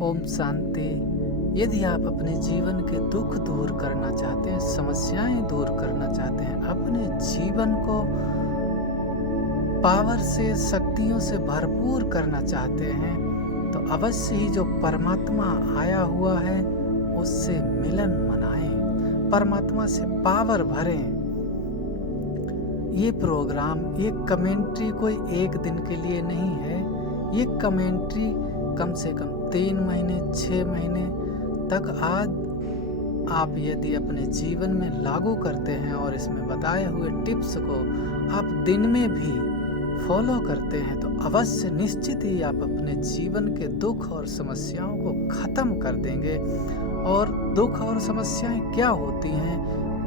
ओम शांति। यदि आप अपने जीवन के दुख दूर करना चाहते हैं, समस्याएं दूर करना चाहते हैं, अपने जीवन को पावर से, शक्तियों से भरपूर करना चाहते हैं, तो अवश्य ही जो परमात्मा आया हुआ है उससे मिलन मनाएं, परमात्मा से पावर भरें। ये प्रोग्राम, ये कमेंट्री कोई एक दिन के लिए नहीं है। ये कमेंट्री कम से कम 3 महीने 6 महीने तक आज आप यदि अपने जीवन में लागू करते हैं और इसमें बताए हुए टिप्स को आप दिन में भी फॉलो करते हैं तो अवश्य निश्चित ही आप अपने जीवन के दुख और समस्याओं को खत्म कर देंगे। और दुख और समस्याएं क्या होती हैं,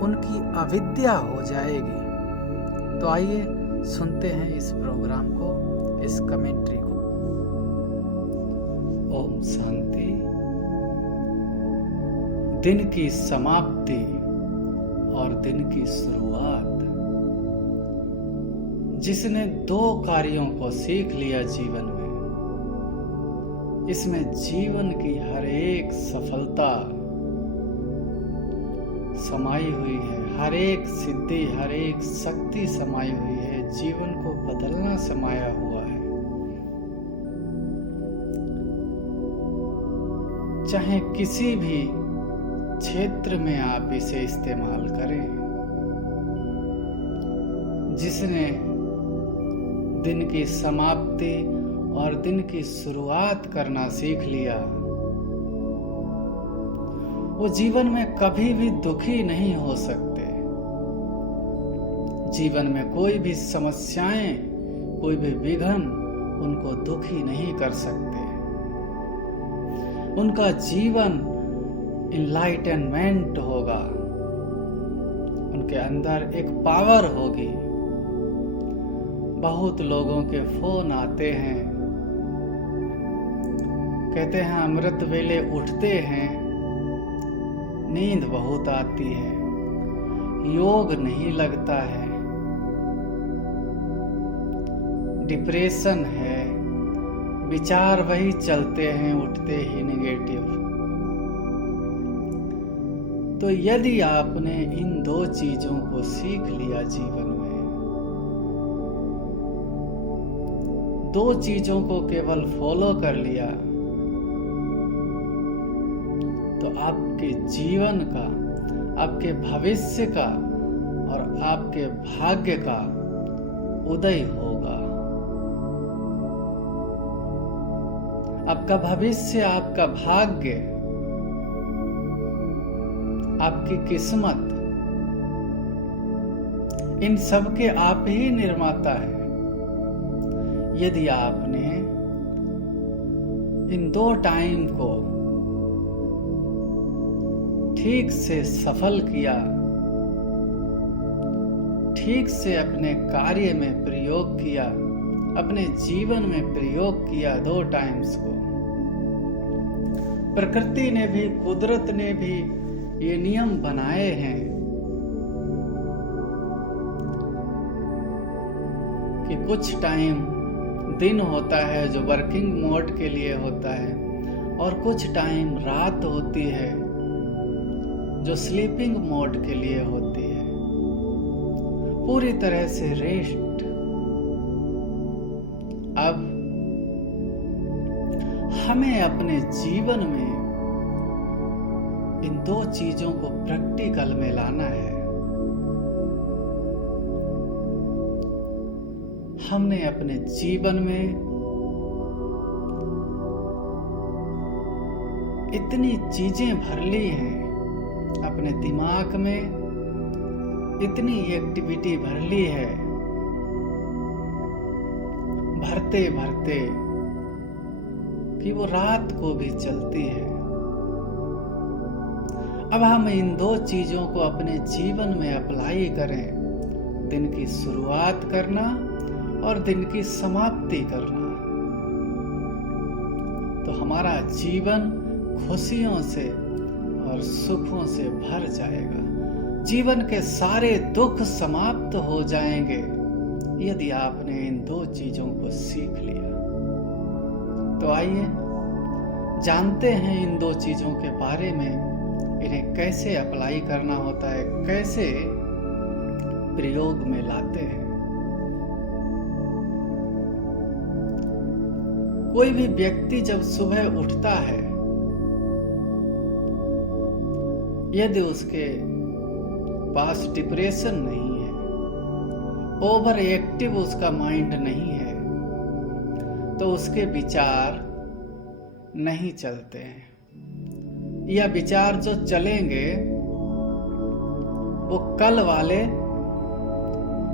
उनकी अविद्या हो जाएगी। तो आइए सुनते हैं इस प्रोग्राम को, इस कमेंट्री को। ओम शांति। दिन की समाप्ति और दिन की शुरुआत। जिसने 2 कार्यों को सीख लिया जीवन में, इसमें जीवन की हर एक सफलता समाई हुई है, हर एक सिद्धि, हर एक शक्ति समाई हुई है, जीवन को बदलना समाया हुआ है। चाहे किसी भी क्षेत्र में आप इसे इस्तेमाल करें। जिसने दिन की समाप्ति और दिन की शुरुआत करना सीख लिया, वो जीवन में कभी भी दुखी नहीं हो सकते। जीवन में कोई भी समस्याएं, कोई भी विघ्न उनको दुखी नहीं कर सकते। उनका जीवन इनलाइटनमेंट होगा, उनके अंदर एक पावर होगी। बहुत लोगों के फोन आते हैं, कहते हैं अमृत वेले उठते हैं, नींद बहुत आती है, योग नहीं लगता है, डिप्रेशन है, विचार वही चलते हैं, उठते ही नेगेटिव। तो यदि आपने इन 2 चीजों को सीख लिया जीवन में, 2 चीजों को केवल फॉलो कर लिया, तो आपके जीवन का, आपके भविष्य का और आपके भाग्य का उदय होगा। आपका भविष्य, आपका भाग्य, आपकी किस्मत, इन सब के आप ही निर्माता है। यदि आपने इन 2 टाइम को ठीक से सफल किया, ठीक से अपने कार्य में प्रयोग किया, अपने जीवन में प्रयोग किया 2 टाइम्स को, प्रकृति ने भी, कुदरत ने भी ये नियम बनाए हैं कि कुछ टाइम दिन होता है जो वर्किंग मोड के लिए होता है, और कुछ टाइम रात होती है जो स्लीपिंग मोड के लिए होती है, पूरी तरह से रेस्ट। अब हमें अपने जीवन में इन 2 चीजों को प्रैक्टिकल में लाना है। हमने अपने जीवन में इतनी चीजें भर ली हैं, अपने दिमाग में इतनी एक्टिविटी भर ली है, भरते भरते कि वो रात को भी चलती है। अब हम इन 2 चीजों को अपने जीवन में अप्लाई करें, दिन की शुरुआत करना और दिन की समाप्ति करना, तो हमारा जीवन खुशियों से और सुखों से भर जाएगा। जीवन के सारे दुख समाप्त हो जाएंगे यदि आपने इन 2 चीजों को सीख लिया। तो आइए जानते हैं इन दो चीजों के बारे में, इन्हें कैसे अप्लाई करना होता है, कैसे प्रयोग में लाते हैं। कोई भी व्यक्ति जब सुबह उठता है, यदि उसके पास डिप्रेशन नहीं है, ओवर एक्टिव उसका माइंड नहीं है, तो उसके विचार नहीं चलते हैं, या विचार जो चलेंगे वो कल वाले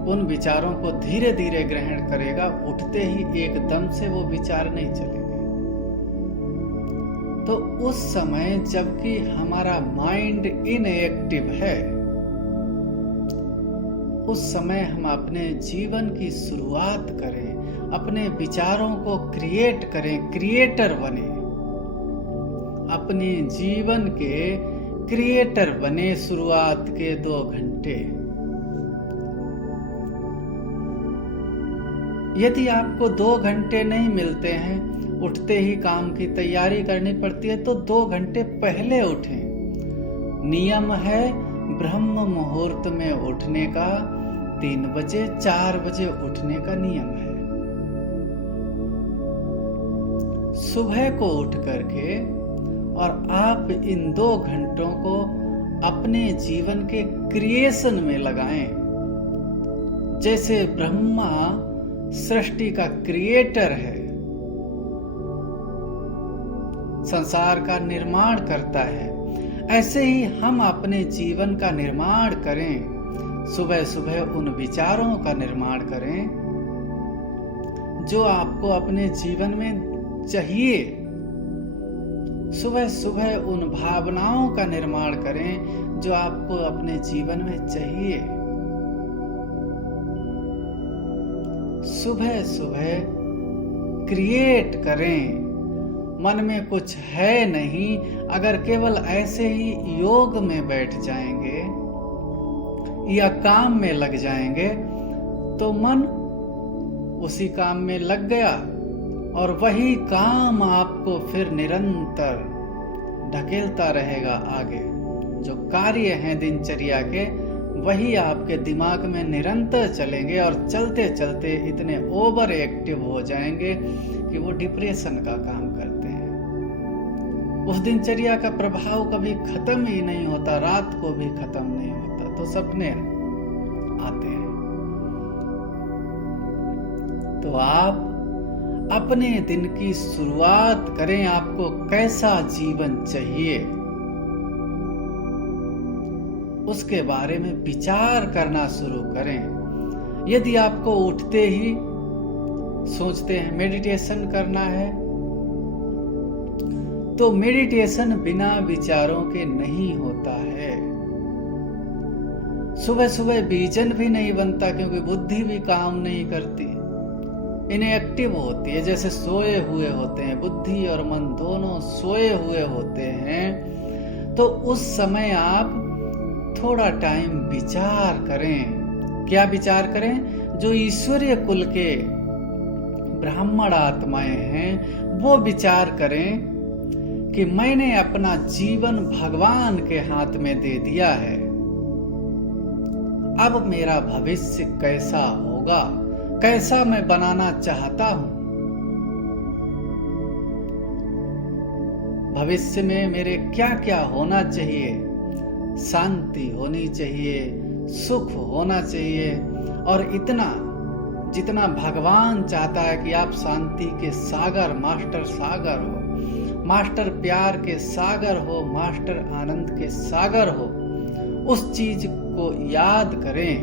उन विचारों को धीरे धीरे ग्रहण करेगा, उठते ही एकदम से वो विचार नहीं चलेंगे। तो उस समय जबकि हमारा माइंड इनएक्टिव है, उस समय हम अपने जीवन की शुरुआत करें, अपने विचारों को क्रिएट करें, क्रिएटर बने, अपने जीवन के क्रिएटर बने। शुरुआत के 2 घंटे, यदि आपको 2 घंटे नहीं मिलते हैं, उठते ही काम की तैयारी करनी पड़ती है, तो 2 घंटे पहले उठें। नियम है ब्रह्म मुहूर्त में उठने का, 3 बजे 4 बजे उठने का नियम है। सुबह को उठ करके और आप इन 2 घंटों को अपने जीवन के क्रिएशन में लगाएं। जैसे ब्रह्मा सृष्टि का क्रिएटर है, संसार का निर्माण करता है, ऐसे ही हम अपने जीवन का निर्माण करें। सुबह सुबह उन विचारों का निर्माण करें जो आपको अपने जीवन में चाहिए। सुबह सुबह उन भावनाओं का निर्माण करें जो आपको अपने जीवन में चाहिए। सुबह सुबह क्रिएट करें। मन में कुछ है नहीं, अगर केवल ऐसे ही योग में बैठ जाएंगे या काम में लग जाएंगे, तो मन उसी काम में लग गया और वही काम आपको फिर निरंतर ढकेलता रहेगा आगे। जो कार्य हैं दिनचर्या के, वही आपके दिमाग में निरंतर चलेंगे और चलते चलते इतने ओवर एक्टिव हो जाएंगे कि वो डिप्रेशन का काम करते हैं। उस दिनचर्या का प्रभाव कभी खत्म ही नहीं होता, रात को भी खत्म नहीं होता, तो सपने आते हैं। तो आप अपने दिन की शुरुआत करें। आपको कैसा जीवन चाहिए, उसके बारे में विचार करना शुरू करें। यदि आपको उठते ही सोचते हैं मेडिटेशन करना है, तो मेडिटेशन बिना विचारों के नहीं होता है। सुबह सुबह विजन भी नहीं बनता, क्योंकि बुद्धि भी काम नहीं करती, इनएक्टिव होती है, जैसे सोए हुए होते हैं। बुद्धि और मन दोनों सोए हुए होते हैं। तो उस समय आप थोड़ा टाइम विचार करें। क्या विचार करें? जो ईश्वरीय कुल के ब्राह्मण आत्माएं हैं, वो विचार करें कि मैंने अपना जीवन भगवान के हाथ में दे दिया है। अब मेरा भविष्य कैसा होगा, कैसा मैं बनाना चाहता हूं। भविष्य में मेरे क्या क्या होना चाहिए। शांति होनी चाहिए, सुख होना चाहिए, और इतना जितना भगवान चाहता है कि आप शांति के सागर, मास्टर सागर हो, मास्टर प्यार के सागर हो, मास्टर आनंद के सागर हो, उस चीज को याद करें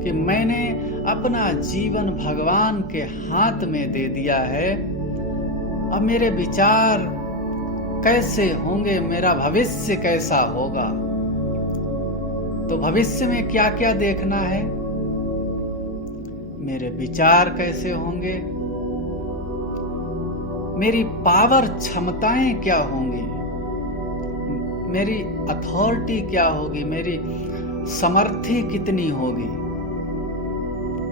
कि मैंने अपना जीवन भगवान के हाथ में दे दिया है। अब मेरे विचार कैसे होंगे, मेरा भविष्य कैसा होगा। तो भविष्य में क्या क्या देखना है, मेरे विचार कैसे होंगे, मेरी पावर क्षमताएं क्या होंगी, मेरी अथॉरिटी क्या होगी, मेरी समर्थी कितनी होगी।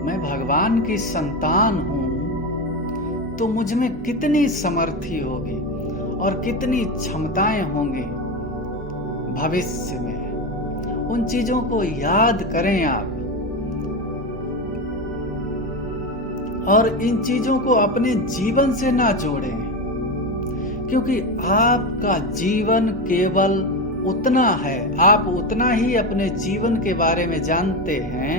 मैं भगवान की संतान हूं, तो मुझ में कितनी समर्थी होगी और कितनी क्षमताएं होंगी भविष्य में। उन चीजों को याद करें आप, और इन चीजों को अपने जीवन से ना जोड़ें, क्योंकि आपका जीवन केवल उतना है, आप उतना ही अपने जीवन के बारे में जानते हैं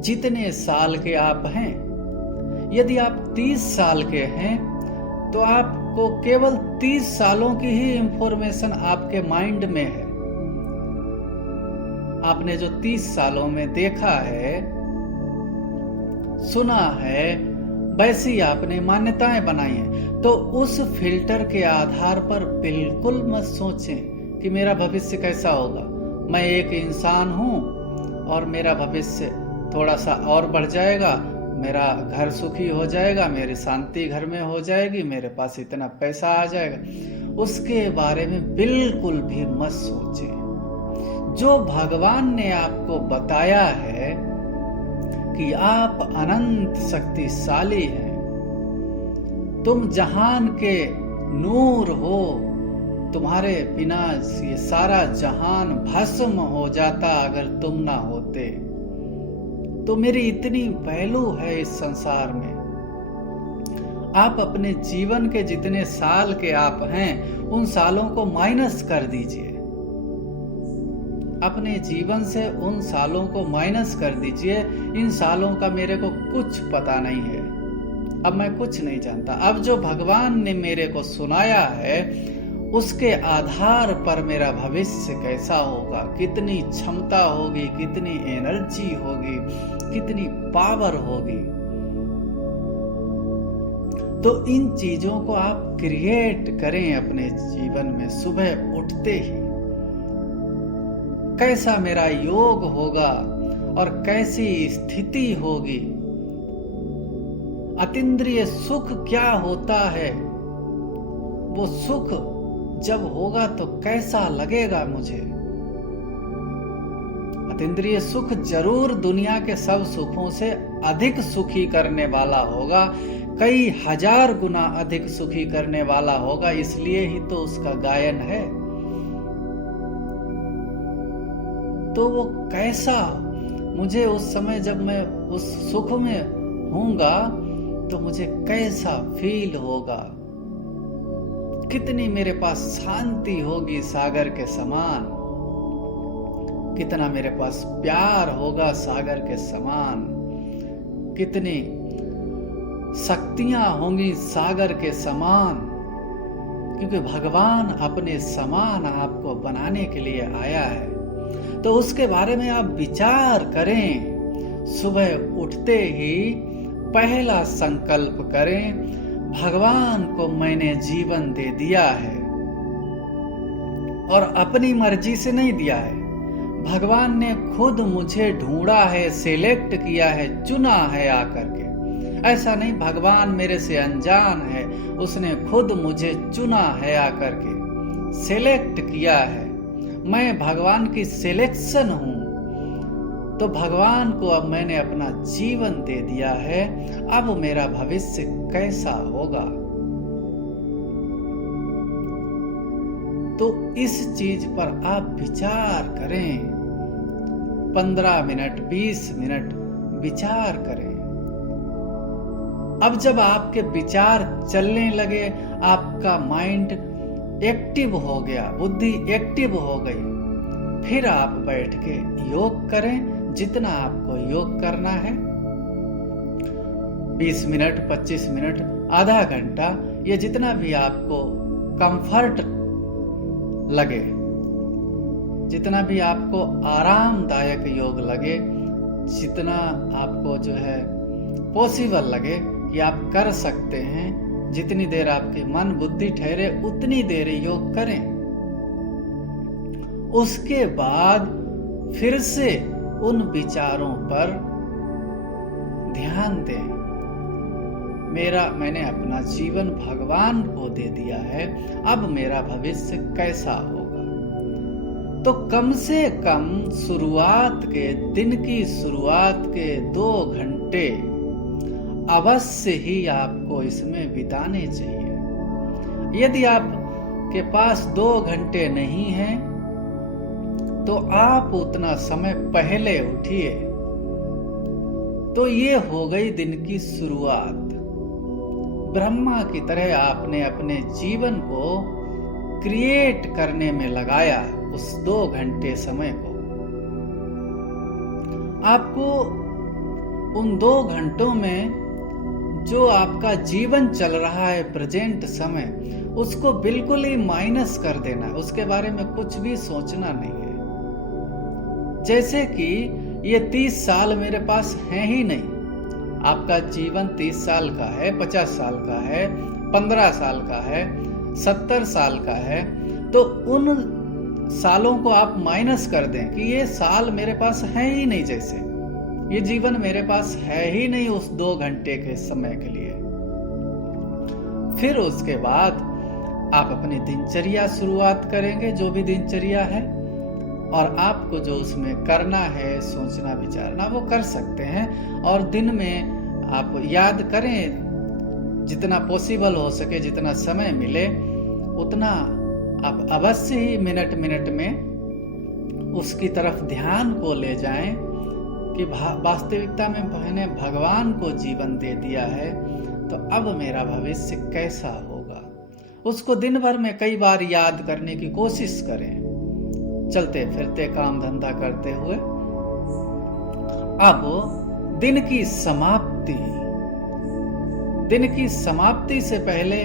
जितने साल के आप हैं। यदि आप 30 साल के हैं तो आपको केवल 30 सालों की ही इंफॉर्मेशन आपके माइंड में है। आपने जो 30 सालों में देखा है, सुना है, वैसी आपने मान्यताएं बनाई हैं। तो उस फिल्टर के आधार पर बिल्कुल मत सोचें कि मेरा भविष्य कैसा होगा। मैं एक इंसान हूं और मेरा भविष्य थोड़ा सा और बढ़ जाएगा, मेरा घर सुखी हो जाएगा, मेरी शांति घर में हो जाएगी, मेरे पास इतना पैसा आ जाएगा। उसके बारे में बिल्कुल भी मत सोचें। जो भगवान ने आपको बताया है कि आप अनंत शक्तिशाली हैं, तुम जहान के नूर हो, तुम्हारे बिना ये सारा जहान भस्म हो जाता अगर तुम ना होते। तो मेरी इतनी वैल्यू है इस संसार में। आप अपने जीवन के जितने साल के आप हैं, उन सालों को माइनस कर दीजिए। अपने जीवन से उन सालों को माइनस कर दीजिए। इन सालों का मेरे को कुछ पता नहीं है, अब मैं कुछ नहीं जानता। अब जो भगवान ने मेरे को सुनाया है, उसके आधार पर मेरा भविष्य कैसा होगा, कितनी क्षमता होगी, कितनी एनर्जी होगी, कितनी पावर होगी। तो इन चीजों को आप क्रिएट करें अपने जीवन में। सुबह उठते ही कैसा मेरा योग होगा और कैसी स्थिति होगी, अतीन्द्रिय सुख क्या होता है, वो सुख जब होगा तो कैसा लगेगा मुझे। अतीन्द्रिय सुख जरूर दुनिया के सब सुखों से अधिक सुखी करने वाला होगा, कई हजार गुना अधिक सुखी करने वाला होगा, इसलिए ही तो उसका गायन है। तो वो कैसा, मुझे उस समय जब मैं उस सुख में हूंगा तो मुझे कैसा फील होगा, कितनी मेरे पास शांति होगी सागर के समान, कितना मेरे पास प्यार होगा सागर के समान, कितनी शक्तियां होंगी सागर के समान, क्योंकि भगवान अपने समान आपको बनाने के लिए आया है। तो उसके बारे में आप विचार करें। सुबह उठते ही पहला संकल्प करें, भगवान को मैंने जीवन दे दिया है, और अपनी मर्जी से नहीं दिया है। भगवान ने खुद मुझे ढूंढा है, सिलेक्ट किया है, चुना है आकर के। ऐसा नहीं भगवान मेरे से अनजान है, उसने खुद मुझे चुना है आकर के, सिलेक्ट किया है। मैं भगवान की सिलेक्शन हूं। तो भगवान को अब मैंने अपना जीवन दे दिया है, अब मेरा भविष्य कैसा होगा। तो इस चीज पर आप विचार करें। 15 मिनट 20 मिनट विचार करें। अब जब आपके विचार चलने लगे, आपका माइंड एक्टिव हो गया, बुद्धि एक्टिव हो गई, फिर आप बैठ के योग करें जितना आपको योग करना है। 20 मिनट 25 मिनट, आधा घंटा, ये जितना भी आपको कंफर्ट लगे, जितना भी आपको आरामदायक योग लगे, जितना आपको जो है पॉसिबल लगे कि आप कर सकते हैं, जितनी देर आपकी मन बुद्धि ठहरे उतनी देर योग करें। उसके बाद फिर से उन विचारों पर ध्यान दें। मैंने अपना जीवन भगवान को दे दिया है, अब मेरा भविष्य कैसा होगा। तो कम से कम शुरुआत के दिन की शुरुआत के 2 घंटे अवश्य ही आपको इसमें बिताने चाहिए। यदि आपके पास 2 घंटे नहीं हैं तो आप उतना समय पहले उठिए। तो ये हो गई दिन की शुरुआत। ब्रह्मा की तरह आपने अपने जीवन को क्रिएट करने में लगाया उस 2 घंटे समय को। आपको उन 2 घंटों में जो आपका जीवन चल रहा है प्रेजेंट समय, उसको बिल्कुल ही माइनस कर देना है। उसके बारे में कुछ भी सोचना नहीं है। जैसे कि ये 30 साल मेरे पास हैं ही नहीं। आपका जीवन 30 साल का है, 50 साल का है, 15 साल का है, 70 साल का है। तो उन सालों को आप माइनस कर दें कि ये साल मेरे पास है ही नहीं, जैसे ये जीवन मेरे पास है ही नहीं उस 2 घंटे के समय के लिए। फिर उसके बाद आप अपनी दिनचर्या शुरुआत करेंगे, जो भी दिनचर्या है, और आपको जो उसमें करना है, सोचना विचारना, वो कर सकते हैं। और दिन में आप याद करें, जितना पॉसिबल हो सके, जितना समय मिले उतना आप अवश्य ही मिनट मिनट में उसकी तरफ ध्यान को ले जाएं कि वास्तविकता में मैंने भगवान को जीवन दे दिया है, तो अब मेरा भविष्य कैसा होगा। उसको दिन भर में कई बार याद करने की कोशिश करें, चलते फिरते काम धंधा करते हुए। अब दिन की समाप्ति से पहले,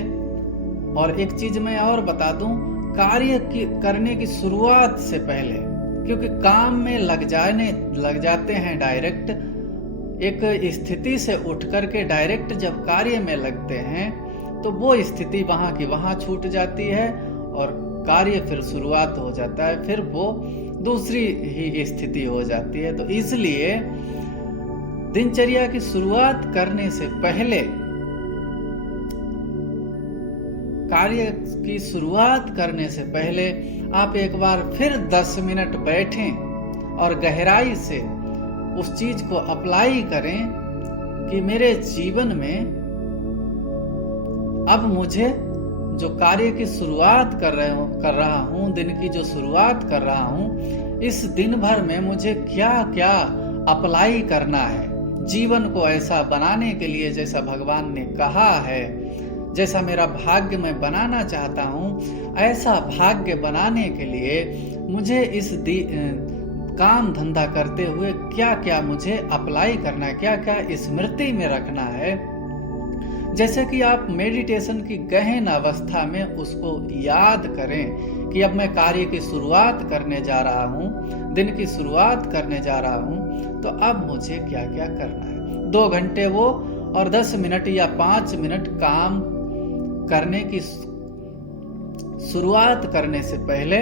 और एक चीज मैं और बता दूं, कार्य करने की शुरुआत से पहले, क्योंकि काम में लग जाते हैं डायरेक्ट, एक स्थिति से उठ करके डायरेक्ट जब कार्य में लगते हैं तो वो स्थिति वहां की वहां छूट जाती है और कार्य फिर शुरुआत हो जाता है, फिर वो दूसरी ही स्थिति हो जाती है। तो इसलिए दिनचर्या की शुरुआत करने से पहले, कार्य की शुरुआत करने से पहले आप एक बार फिर 10 मिनट बैठें और गहराई से उस चीज को अप्लाई करें कि मेरे जीवन में अब मुझे जो कार्य की शुरुआत कर रहा हूं, दिन की जो शुरुआत कर रहा हूं, इस दिन भर में मुझे क्या क्या अप्लाई करना है जीवन को ऐसा बनाने के लिए जैसा भगवान ने कहा है, जैसा मेरा भाग्य मैं बनाना चाहता हूं। ऐसा भाग्य बनाने के लिए मुझे इस काम धंधा करते हुए क्या क्या मुझे अप्लाई करना है, क्या क्या स्मृति में रखना है। जैसे कि आप मेडिटेशन की गहन अवस्था में उसको याद करें कि अब मैं कार्य की शुरुआत करने जा रहा हूं, दिन की शुरुआत करने जा रहा हूं, तो अब मुझे क्या क्या करना है। 2 घंटे वो और 10 मिनट या 5 मिनट काम करने की शुरुआत करने से पहले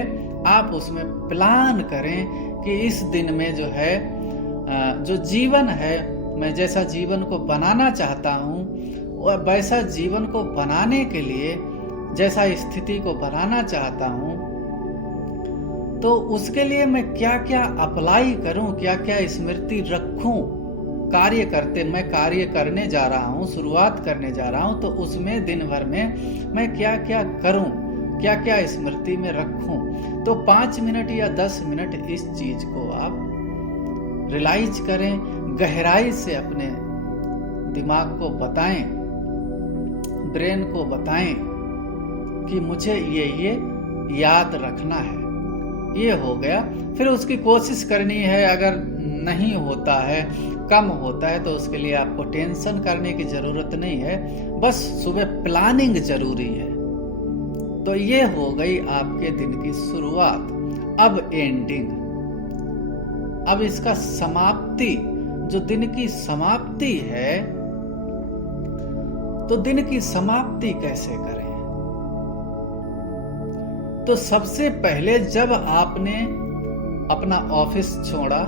आप उसमें प्लान करें कि इस दिन में जो है, जो जीवन है, मैं जैसा जीवन को बनाना चाहता हूं, और वैसा जीवन को बनाने के लिए जैसा स्थिति को बनाना चाहता हूं, तो उसके लिए मैं क्या क्या अप्लाई करूं, क्या क्या स्मृति रखूं। मैं कार्य करने जा रहा हूं, शुरुआत करने जा रहा हूं, तो उसमें दिन भर में मैं क्या क्या करूं, क्या क्या स्मृति में रखूं। तो 5 मिनट या 10 मिनट इस चीज को आप रियलाइज करें, गहराई से अपने दिमाग को बताएं, ब्रेन को बताएं कि मुझे ये याद रखना है। ये हो गया। फिर उसकी कोशिश करनी है। अगर नहीं होता है, कम होता है, तो उसके लिए आपको टेंशन करने की जरूरत नहीं है, बस सुबह प्लानिंग जरूरी है। तो ये हो गई आपके दिन की शुरुआत। अब एंडिंग, अब इसका समाप्ति, जो दिन की समाप्ति है, तो दिन की समाप्ति कैसे करें। तो सबसे पहले जब आपने अपना ऑफिस छोड़ा,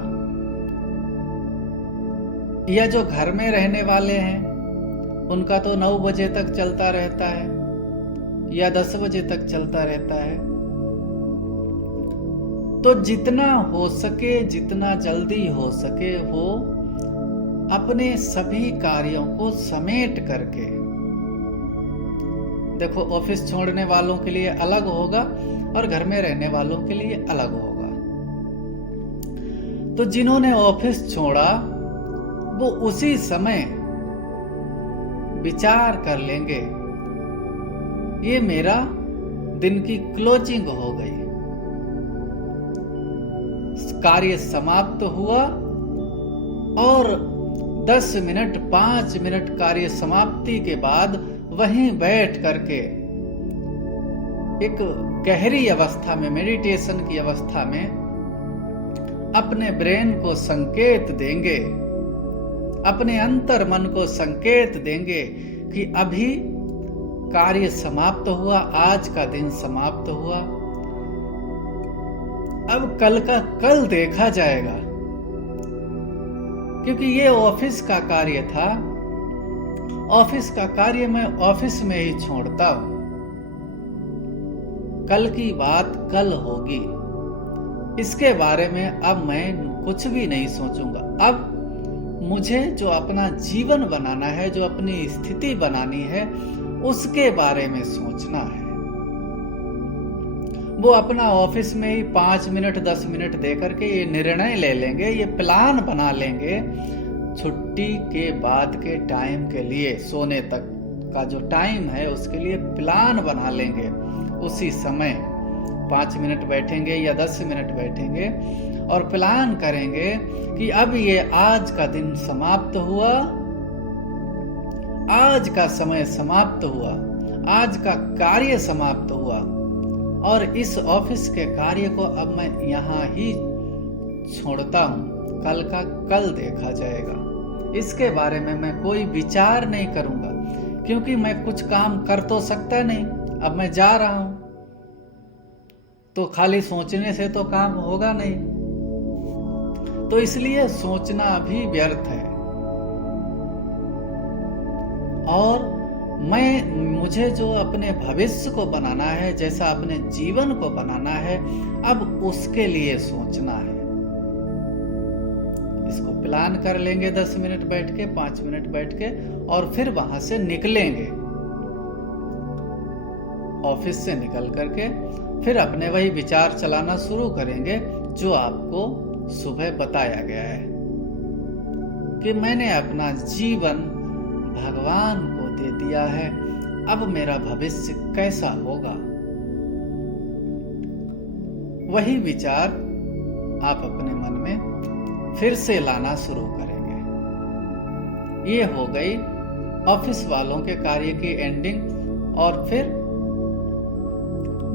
या जो घर में रहने वाले हैं उनका तो 9 बजे तक चलता रहता है या 10 बजे तक चलता रहता है, तो जितना हो सके, जितना जल्दी हो सके, वो अपने सभी कार्यों को समेट करके, देखो ऑफिस छोड़ने वालों के लिए अलग होगा और घर में रहने वालों के लिए अलग होगा। तो जिन्होंने ऑफिस छोड़ा वो उसी समय विचार कर लेंगे ये मेरा दिन की क्लोजिंग हो गई, कार्य समाप्त हुआ और 10 मिनट 5 मिनट कार्य समाप्ति के बाद वहीं बैठ करके एक गहरी अवस्था में, मेडिटेशन की अवस्था में अपने ब्रेन को संकेत देंगे, अपने अंतर मन को संकेत देंगे कि अभी कार्य समाप्त हुआ, आज का दिन समाप्त हुआ, अब कल का कल देखा जाएगा। क्योंकि ये ऑफिस का कार्य था, ऑफिस का कार्य मैं ऑफिस में ही छोड़ता हूं, कल की बात कल होगी, इसके बारे में अब मैं कुछ भी नहीं सोचूंगा। अब मुझे जो अपना जीवन बनाना है, जो अपनी स्थिति बनानी है, उसके बारे में सोचना है। वो अपना ऑफिस में ही 5 मिनट 10 मिनट दे करके ये निर्णय ले लेंगे, ये प्लान बना लेंगे छुट्टी के बाद के टाइम के लिए, सोने तक का जो टाइम है उसके लिए प्लान बना लेंगे। उसी समय 5 मिनट बैठेंगे या 10 मिनट बैठेंगे और प्लान करेंगे कि अब ये आज का दिन समाप्त हुआ, आज का समय समाप्त हुआ, आज का कार्य समाप्त हुआ और इस ऑफिस के कार्य को अब मैं यहाँ ही छोड़ता हूँ, कल का कल देखा जाएगा। इसके बारे में मैं कोई विचार नहीं करूंगा, क्योंकि मैं कुछ काम कर तो सकता नहीं, अब मैं जा रहा हूं, तो खाली सोचने से तो काम होगा नहीं, तो इसलिए सोचना भी व्यर्थ है। और मुझे जो अपने भविष्य को बनाना है, जैसा अपने जीवन को बनाना है, अब उसके लिए सोचना है। इसको प्लान कर लेंगे 10 मिनट बैठ के, 5 मिनट बैठ के, और फिर वहां से निकलेंगे, ऑफिस से निकल करके फिर अपने वही विचार चलाना शुरू करेंगे जो आपको सुबह बताया गया है कि मैंने अपना जीवन भगवान को दे दिया है, अब मेरा भविष्य कैसा होगा। वही विचार आप अपने मन में फिर से लाना शुरू करेंगे। ये हो गई ऑफिस वालों के कार्य की एंडिंग। और फिर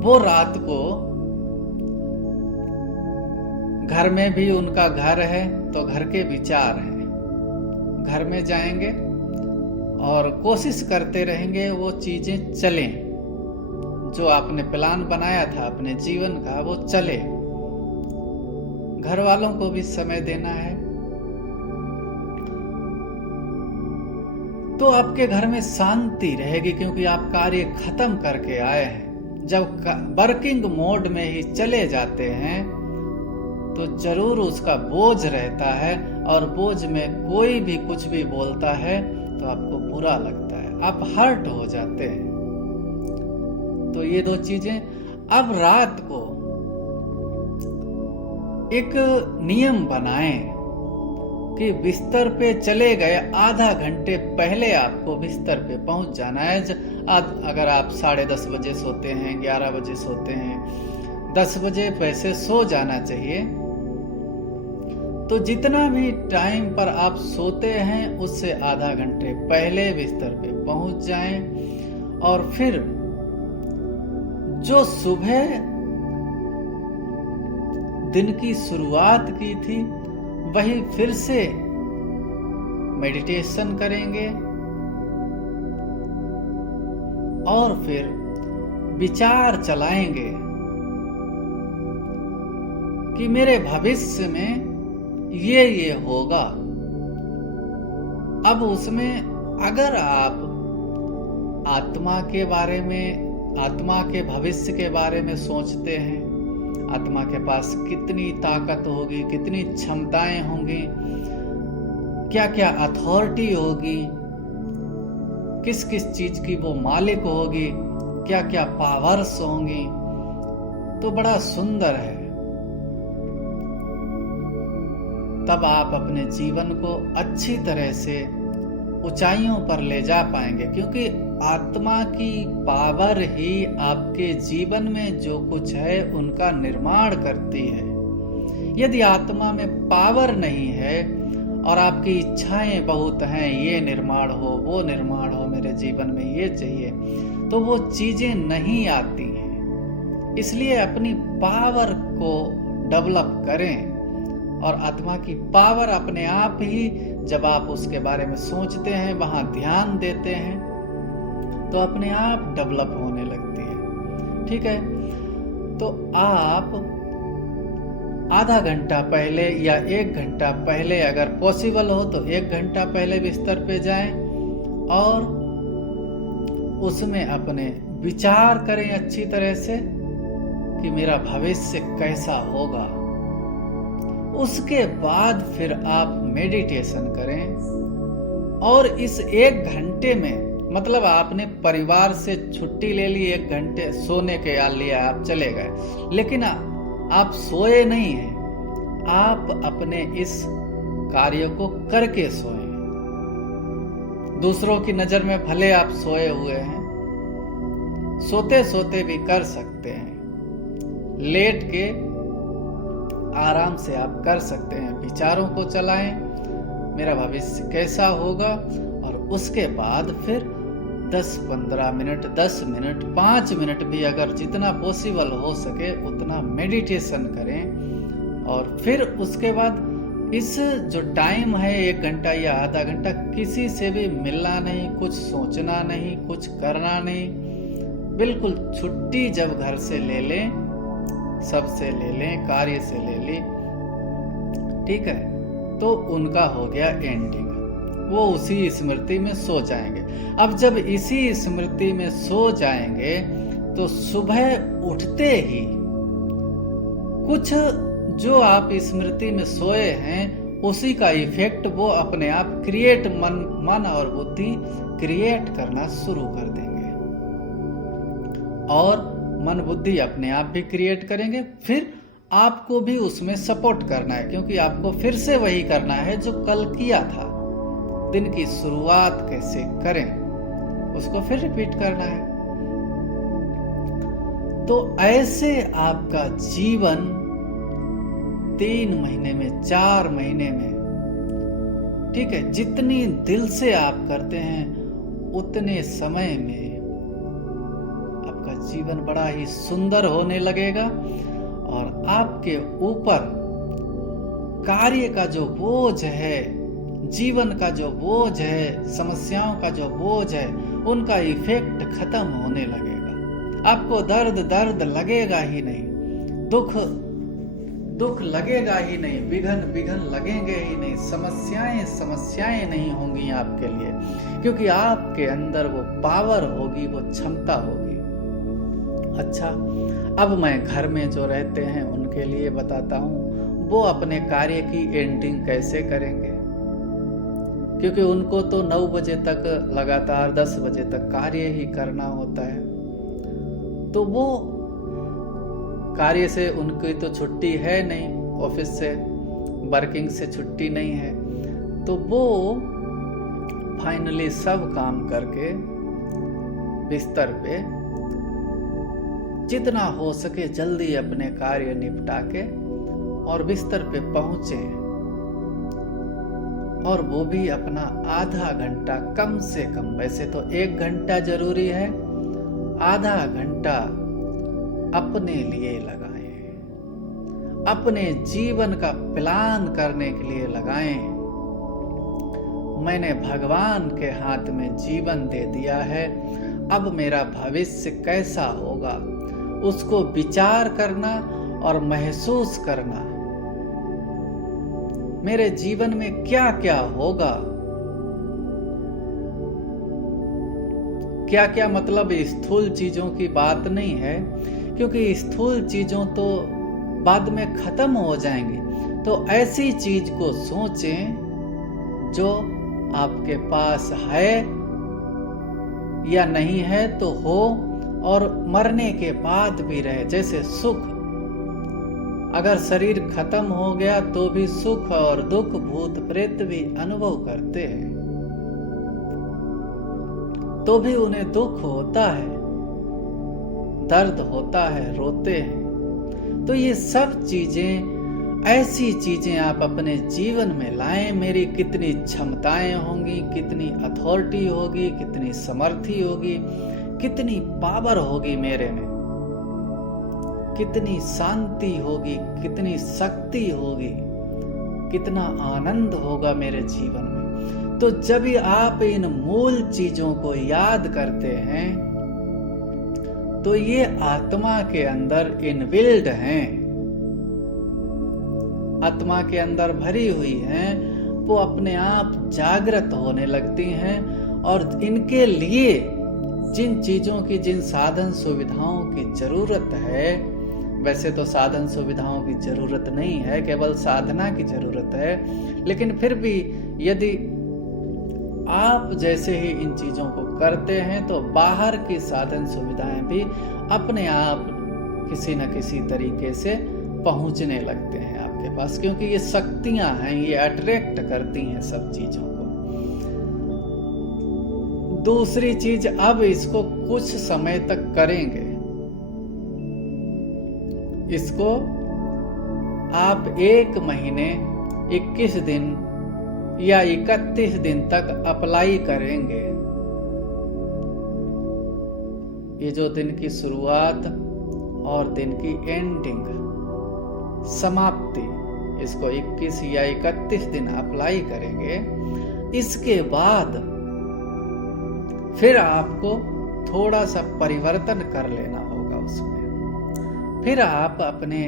वो रात को घर में भी, उनका घर है तो घर के विचार हैं, घर में जाएंगे और कोशिश करते रहेंगे वो चीजें चलें, जो आपने प्लान बनाया था अपने जीवन का वो चले। घर वालों को भी समय देना है, तो आपके घर में शांति रहेगी, क्योंकि आप कार्य खत्म करके आए हैं। जब वर्किंग मोड में ही चले जाते हैं तो जरूर उसका बोझ रहता है, और बोझ में कोई भी कुछ भी बोलता है तो आपको बुरा लगता है, आप हर्ट हो जाते हैं। तो ये दो चीजें, अब रात को एक नियम बनाएं कि बिस्तर पे चले गए आधा घंटे पहले आपको बिस्तर पे पहुंच जाना है। अगर आप 10:30 बजे सोते हैं, 11 बजे सोते हैं, 10 बजे वैसे सो जाना चाहिए। तो जितना भी टाइम पर आप सोते हैं उससे आधा घंटे पहले बिस्तर पे पहुंच जाएं, और फिर जो सुबह दिन की शुरुआत की थी वही फिर से मेडिटेशन करेंगे, और फिर विचार चलाएंगे कि मेरे भविष्य में ये होगा। अब उसमें अगर आप आत्मा के बारे में, आत्मा के भविष्य के बारे में सोचते हैं, आत्मा के पास कितनी ताकत होगी, कितनी क्षमताएं होंगी, क्या क्या अथॉरिटी होगी, किस किस चीज की वो मालिक होगी, क्या क्या पावर्स होंगी, तो बड़ा सुंदर है। तब आप अपने जीवन को अच्छी तरह से ऊंचाइयों पर ले जा पाएंगे, क्योंकि आत्मा की पावर ही आपके जीवन में जो कुछ है उनका निर्माण करती है। यदि आत्मा में पावर नहीं है और आपकी इच्छाएं बहुत हैं, ये निर्माण हो, वो निर्माण हो, मेरे जीवन में ये चाहिए, तो वो चीजें नहीं आती हैं। इसलिए अपनी पावर को डेवलप करें, और आत्मा की पावर अपने आप ही जब आप उसके बारे में सोचते हैं, वहां ध्यान देते हैं, तो अपने आप डेवलप होने लगती है। ठीक है, तो आप आधा घंटा पहले या 1 घंटा पहले, अगर पॉसिबल हो तो 1 घंटा पहले बिस्तर पे जाएं और उसमें अपने विचार करें अच्छी तरह से कि मेरा भविष्य कैसा होगा। उसके बाद फिर आप मेडिटेशन करें, और इस 1 घंटे में, मतलब आपने परिवार से छुट्टी ले ली, 1 घंटे सोने के लिए आप चले गए, लेकिन आप सोए नहीं हैं, आप अपने इस कार्य को करके सोए। दूसरों की नजर में भले आप सोए हुए हैं, सोते सोते भी कर सकते हैं, लेट के आराम से आप कर सकते हैं। विचारों को चलाएं, मेरा भविष्य कैसा होगा, और उसके बाद फिर 10-15 मिनट, 10 मिनट, 5 मिनट भी, अगर जितना पॉसिबल हो सके उतना मेडिटेशन करें। और फिर उसके बाद इस जो टाइम है 1 घंटा या आधा घंटा, किसी से भी मिलना नहीं, कुछ सोचना नहीं, कुछ करना नहीं, बिल्कुल छुट्टी जब घर से ले लें, सबसे ले लें, कार्य से ले ली, ठीक है, तो उनका हो गया एंडिंग। वो उसी स्मृति में सो जाएंगे। अब जब इसी स्मृति में सो जाएंगे तो सुबह उठते ही कुछ जो आप स्मृति में सोए हैं उसी का इफेक्ट वो अपने आप क्रिएट, मन और बुद्धि क्रिएट करना शुरू कर देंगे, और मन बुद्धि अपने आप भी क्रिएट करेंगे। फिर आपको भी उसमें सपोर्ट करना है, क्योंकि आपको फिर से वही करना है जो कल किया था। दिन की शुरुआत कैसे करें उसको फिर रिपीट करना है। तो ऐसे आपका जीवन 3 महीने में, 4 महीने में, ठीक है, जितनी दिल से आप करते हैं उतने समय में आपका जीवन बड़ा ही सुंदर होने लगेगा, और आपके ऊपर कार्य का जो बोझ है, जीवन का जो बोझ है, समस्याओं का जो बोझ है, उनका इफेक्ट खत्म होने लगेगा। आपको दर्द लगेगा ही नहीं, दुख लगेगा ही नहीं, विघन लगेंगे ही नहीं, समस्याएं नहीं होंगी आपके लिए, क्योंकि आपके अंदर वो पावर होगी, वो क्षमता होगी। अच्छा, अब मैं घर में जो रहते हैं उनके लिए बताता हूँ, वो अपने कार्य की एंडिंग कैसे करेंगे, क्योंकि उनको तो 9 बजे तक लगातार 10 बजे तक कार्य ही करना होता है। तो वो कार्य से उनकी तो छुट्टी है नहीं, ऑफिस से, वर्किंग से छुट्टी नहीं है, तो वो फाइनली सब काम करके बिस्तर पे जितना हो सके जल्दी अपने कार्य निपटा के और बिस्तर पे पहुंचे, और वो भी अपना आधा घंटा कम से कम, वैसे तो 1 घंटा जरूरी है, आधा घंटा अपने लिए लगाएं, अपने जीवन का प्लान करने के लिए लगाएं। मैंने भगवान के हाथ में जीवन दे दिया है, अब मेरा भविष्य कैसा होगा उसको विचार करना और महसूस करना। मेरे जीवन में क्या क्या होगा, क्या क्या मतलब स्थूल चीजों की बात नहीं है, क्योंकि स्थूल चीजों तो बाद में खत्म हो जाएंगी। तो ऐसी चीज को सोचें जो आपके पास है या नहीं है तो हो, और मरने के बाद भी रहे। जैसे सुख, अगर शरीर खत्म हो गया तो भी सुख और दुख भूत प्रेत भी अनुभव करते हैं, तो भी उन्हें दुख होता है, दर्द होता है, रोते हैं। तो ये सब चीजें, ऐसी चीजें आप अपने जीवन में लाएं। मेरी कितनी क्षमताएं होंगी, कितनी अथॉरिटी होगी, कितनी समर्थी होगी, कितनी पावर होगी मेरे में, कितनी शांति होगी, कितनी शक्ति होगी, कितना आनंद होगा मेरे जीवन में। तो जब भी आप इन मूल चीजों को याद करते हैं तो ये आत्मा के अंदर इनबिल्ड हैं, आत्मा के अंदर भरी हुई हैं, वो अपने आप जागृत होने लगती हैं। और इनके लिए जिन चीजों की, जिन साधन सुविधाओं की जरूरत है, वैसे तो साधन सुविधाओं की जरूरत नहीं है, केवल साधना की जरूरत है, लेकिन फिर भी यदि आप जैसे ही इन चीजों को करते हैं तो बाहर की साधन सुविधाएं भी अपने आप किसी न किसी तरीके से पहुंचने लगते हैं आपके पास, क्योंकि ये शक्तियां हैं, ये अट्रैक्ट करती हैं सब चीजों को। दूसरी चीज, अब इसको कुछ समय तक करेंगे, इसको आप 1 महीने 21 दिन या 31 दिन तक अप्लाई करेंगे। ये जो दिन की शुरुआत और दिन की एंडिंग, समाप्ति, इसको 21 या 31 दिन अप्लाई करेंगे। इसके बाद फिर आपको थोड़ा सा परिवर्तन कर लेना होगा उसमें। फिर आप अपने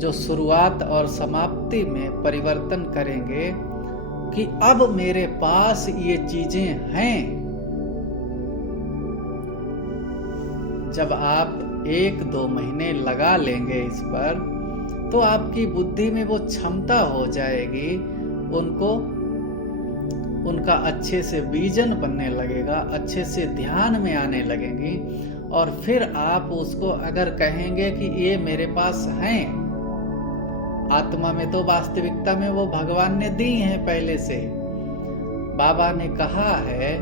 जो शुरुआत और समाप्ति में परिवर्तन करेंगे कि अब मेरे पास ये चीजें हैं। जब आप 1-2 महीने लगा लेंगे इस पर, तो आपकी बुद्धि में वो क्षमता हो जाएगी, उनका अच्छे से विजन बनने लगेगा, अच्छे से ध्यान में आने लगेंगी। और फिर आप उसको अगर कहेंगे कि ये मेरे पास हैं, आत्मा में तो वास्तविकता में वो भगवान ने दी हैं पहले से। बाबा ने कहा है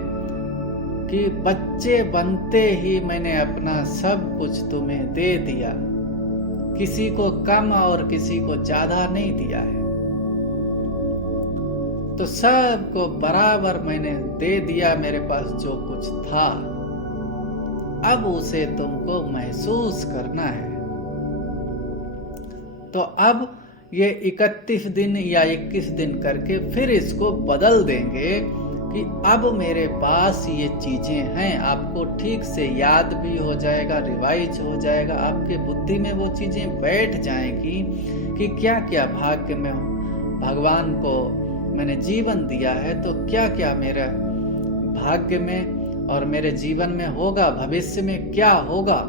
कि बच्चे बनते ही मैंने अपना सब कुछ तुम्हें दे दिया, किसी को कम और किसी को ज्यादा नहीं दिया है, तो सबको बराबर मैंने दे दिया, मेरे पास जो कुछ था। अब उसे तुमको महसूस करना है। तो अब ये 31 दिन या 21 दिन करके फिर इसको बदल देंगे कि अब मेरे पास ये चीजें हैं। आपको ठीक से याद भी हो जाएगा, रिवाइज हो जाएगा, आपके बुद्धि में वो चीजें बैठ जाएंगी कि क्या क्या भाग्य में भगवान को मैंने जीवन दिया है, तो क्या क्या मेरे भाग्य में और मेरे जीवन में होगा, भविष्य में क्या होगा।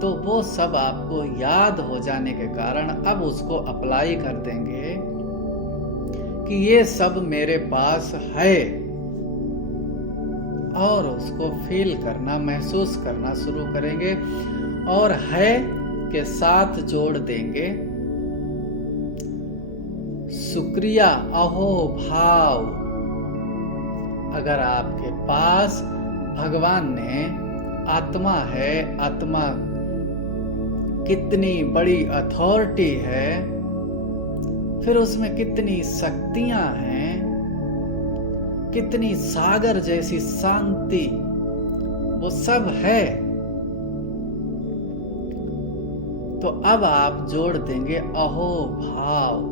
तो वो सब आपको याद हो जाने के कारण अब उसको अप्लाई कर देंगे कि ये सब मेरे पास है, और उसको फील करना, महसूस करना शुरू करेंगे। और है के साथ जोड़ देंगे शुक्रिया, अहो भाव। अगर आपके पास भगवान ने आत्मा है, आत्मा कितनी बड़ी अथॉरिटी है, फिर उसमें कितनी शक्तियां हैं, कितनी सागर जैसी शांति, वो सब है। तो अब आप जोड़ देंगे अहो भाव।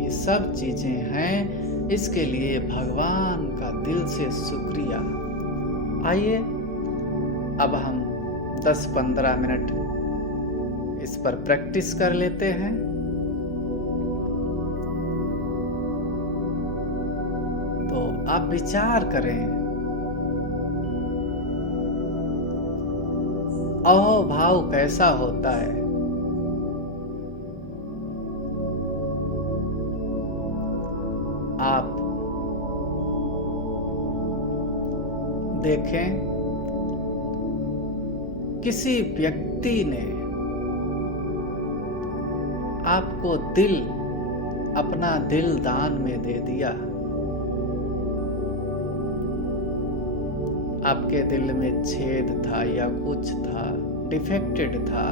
ये सब चीजें हैं, इसके लिए भगवान का दिल से शुक्रिया। आइए अब हम 10-15 मिनट इस पर प्रैक्टिस कर लेते हैं। तो आप विचार करें, अहो भाव कैसा होता है। आप देखें, किसी व्यक्ति ने आपको अपना दिल दान में दे दिया। आपके दिल में छेद था या कुछ था, डिफेक्टेड था,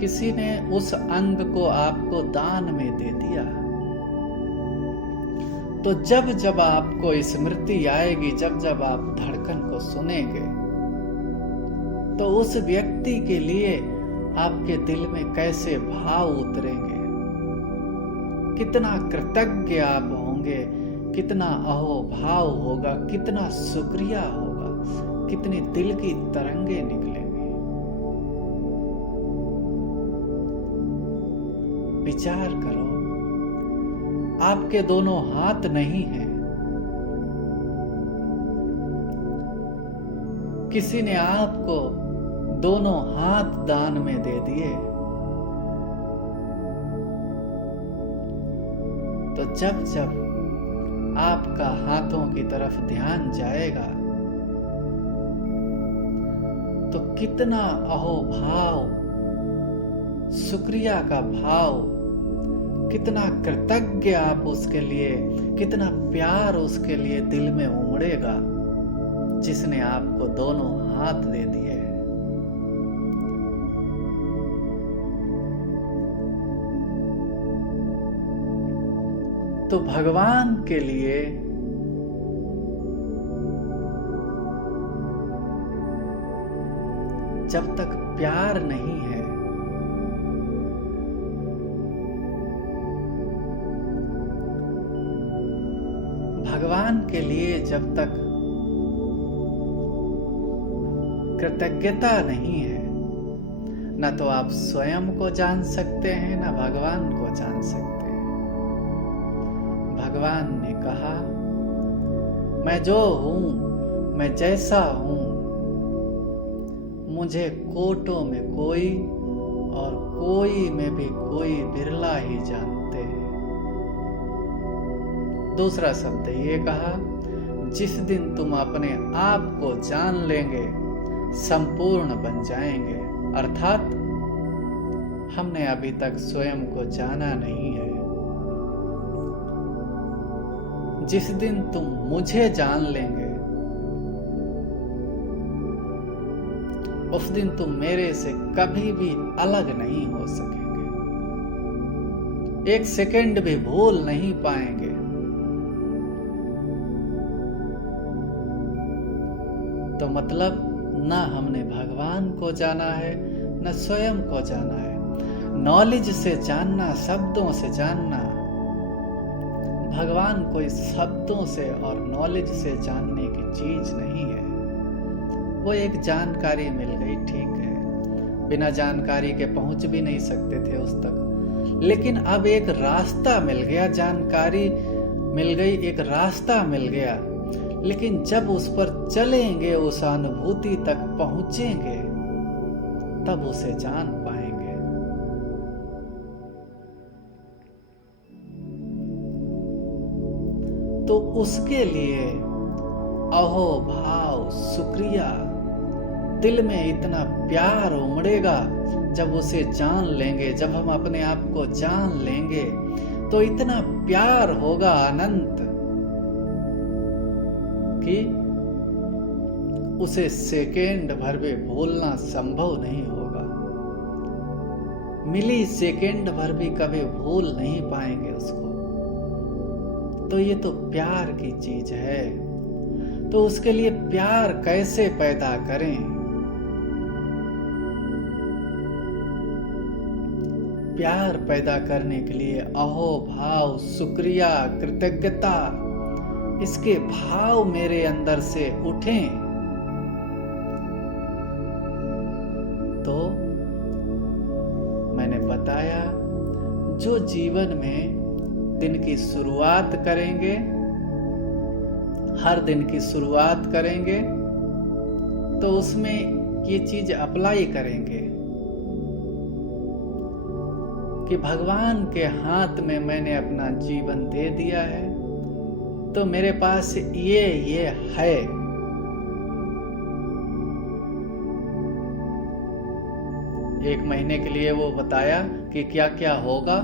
किसी ने उस अंग को आपको दान में दे दिया। तो जब जब आपको स्मृति आएगी, जब जब आप धड़कन को सुनेंगे, तो उस व्यक्ति के लिए आपके दिल में कैसे भाव उतरेंगे, कितना कृतज्ञ आप होंगे, कितना अहोभाव होगा, कितना शुक्रिया होगा, कितनी दिल की तरंगे निकलेंगे। विचार करो, आपके दोनों हाथ नहीं हैं, किसी ने आपको दोनों हाथ दान में दे दिए। तो जब जब आपका हाथों की तरफ ध्यान जाएगा, तो कितना अहोभाव, शुक्रिया का भाव, कितना कृतज्ञ आप उसके लिए, कितना प्यार उसके लिए दिल में उमड़ेगा, जिसने आपको दोनों हाथ दे दिए। तो भगवान के लिए जब तक प्यार नहीं है, भगवान के लिए जब तक कृतज्ञता नहीं है, ना तो आप स्वयं को जान सकते हैं, ना भगवान को जान सकते हैं। भगवान ने कहा, मैं जो हूं, मैं जैसा हूं, मुझे कोटों में कोई और कोई में भी कोई बिरला ही जानते हैं। दूसरा शब्द ये कहा, जिस दिन तुम अपने आप को जान लेंगे, संपूर्ण बन जाएंगे। अर्थात हमने अभी तक स्वयं को जाना नहीं है। जिस दिन तुम मुझे जान लेंगे, उस दिन तुम मेरे से कभी भी अलग नहीं हो सकेंगे, एक सेकंड भी भूल नहीं पाएंगे। तो मतलब ना हमने भगवान को जाना है, न स्वयं को जाना है। नॉलेज से जानना, शब्दों से जानना, भगवान कोई शब्दों से और नॉलेज से जानने की चीज नहीं है। वो एक जानकारी मिल गई, ठीक है, बिना जानकारी के पहुंच भी नहीं सकते थे उस तक, लेकिन अब एक रास्ता मिल गया, जानकारी मिल गई, एक रास्ता मिल गया। लेकिन जब उस पर चलेंगे, उस अनुभूति तक पहुंचेंगे, तब उसे जान पाएंगे। तो उसके लिए अहोभाव, शुक्रिया, दिल में इतना प्यार उमड़ेगा। जब उसे जान लेंगे, जब हम अपने आप को जान लेंगे, तो इतना प्यार होगा अनंत कि उसे सेकेंड भर भी भूलना संभव नहीं होगा। मिली सेकेंड भर भी कभी भूल नहीं पाएंगे उसको। तो ये तो प्यार की चीज है। तो उसके लिए प्यार कैसे पैदा करें? प्यार पैदा करने के लिए अहोभाव, शुक्रिया, कृतज्ञता, इसके भाव मेरे अंदर से उठें, तो मैंने बताया, जो जीवन में दिन की शुरुआत करेंगे, हर दिन की शुरुआत करेंगे, तो उसमें ये चीज अप्लाई करेंगे कि भगवान के हाथ में मैंने अपना जीवन दे दिया है, तो मेरे पास ये है, 1 महीने के लिए वो बताया कि क्या क्या होगा,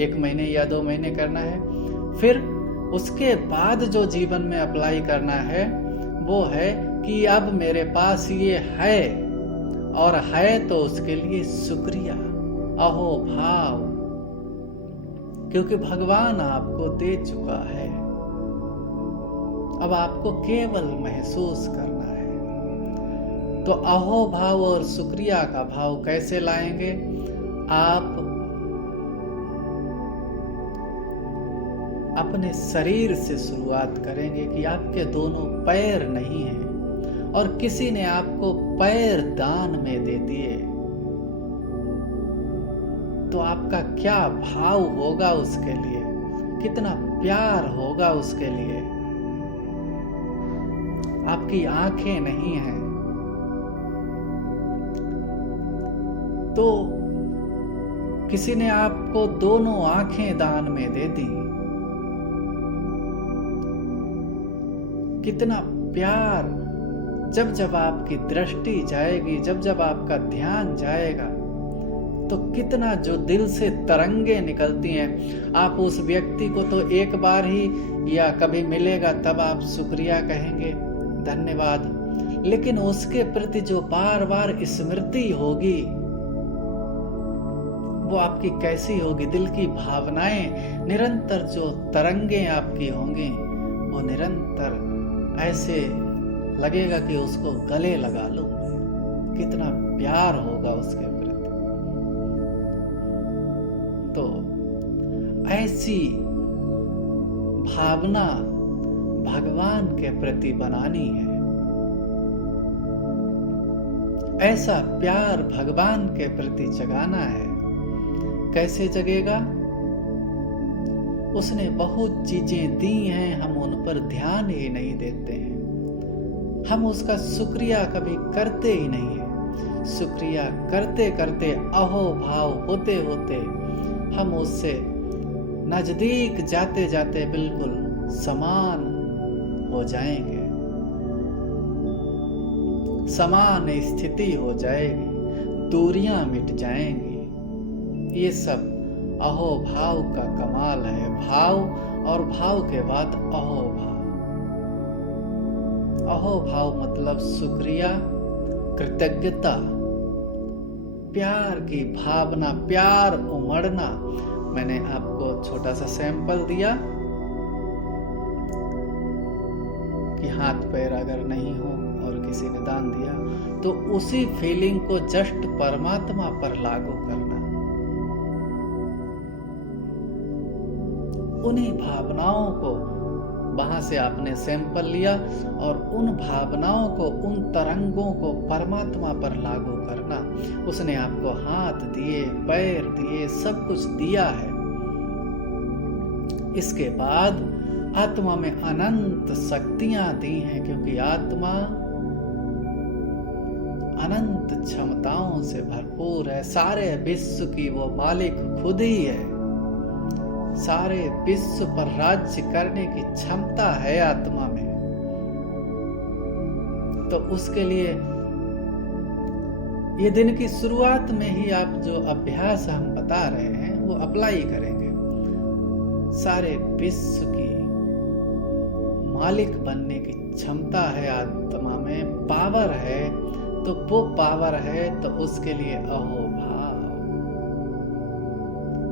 1 महीने या 2 महीने करना है। फिर उसके बाद जो जीवन में अप्लाई करना है वो है कि अब मेरे पास ये है, और है तो उसके लिए शुक्रिया, अहो भाव, क्योंकि भगवान आपको दे चुका है। अब आपको केवल महसूस करना है। तो अहो भाव और शुक्रिया का भाव कैसे लाएंगे? आप अपने शरीर से शुरुआत करेंगे कि आपके दोनों पैर नहीं हैं और किसी ने आपको पैर दान में दे दिए, तो आपका क्या भाव होगा उसके लिए, कितना प्यार होगा उसके लिए। आपकी आंखें नहीं हैं तो किसी ने आपको दोनों आंखें दान में दे दी, कितना प्यार। जब जब आपकी दृष्टि जाएगी, जब जब आपका ध्यान जाएगा, तो कितना जो दिल से तरंगे निकलती हैं। आप उस व्यक्ति को तो एक बार ही या कभी मिलेगा तब आप शुक्रिया कहेंगे, धन्यवाद, लेकिन उसके प्रति जो बार बार स्मृति होगी वो आपकी कैसी होगी? दिल की भावनाएं निरंतर जो तरंगे आपकी होंगी वो निरंतर ऐसे लगेगा कि उसको गले लगा लो, कितना प्यार होगा उसके प्रति। तो ऐसी भावना भगवान के प्रति बनानी है, ऐसा प्यार भगवान के प्रति जगाना है। कैसे जगेगा? उसने बहुत चीजें दी हैं, हम उन पर ध्यान ही नहीं देते हैं, हम उसका शुक्रिया कभी करते ही नहीं है। शुक्रिया करते करते, अहो भाव होते होते हम उससे नजदीक जाते जाते बिल्कुल समान हो जाएंगे, समान स्थिति हो जाएगी, दूरियां मिट जाएंगी। ये सब अहो भाव का कमाल है। भाव और भाव के बाद अहो भाव। अहो भाव मतलब शुक्रिया, कृतज्ञता, प्यार की भावना, प्यार उमड़ना। मैंने आपको छोटा सा सैंपल दिया कि हाथ पैर अगर नहीं हो और किसी ने दान दिया तो उसी फीलिंग को जस्ट परमात्मा पर लागू करना। उन्हीं भावनाओं को वहां से आपने सैंपल लिया और उन भावनाओं को, उन तरंगों को परमात्मा पर लागू करना। उसने आपको हाथ दिए, पैर दिए, सब कुछ दिया है। इसके बाद आत्मा में अनंत शक्तियां दी हैं, क्योंकि आत्मा अनंत क्षमताओं से भरपूर है। सारे विश्व की वो मालिक खुद ही है। सारे विश्व पर राज्य करने की क्षमता है आत्मा में। तो उसके लिए ये दिन की शुरुआत में ही आप जो अभ्यास हम बता रहे हैं वो अप्लाई करेंगे। सारे विश्व की मालिक बनने की क्षमता है आत्मा में, पावर है। तो वो पावर है तो उसके लिए अहो भाव,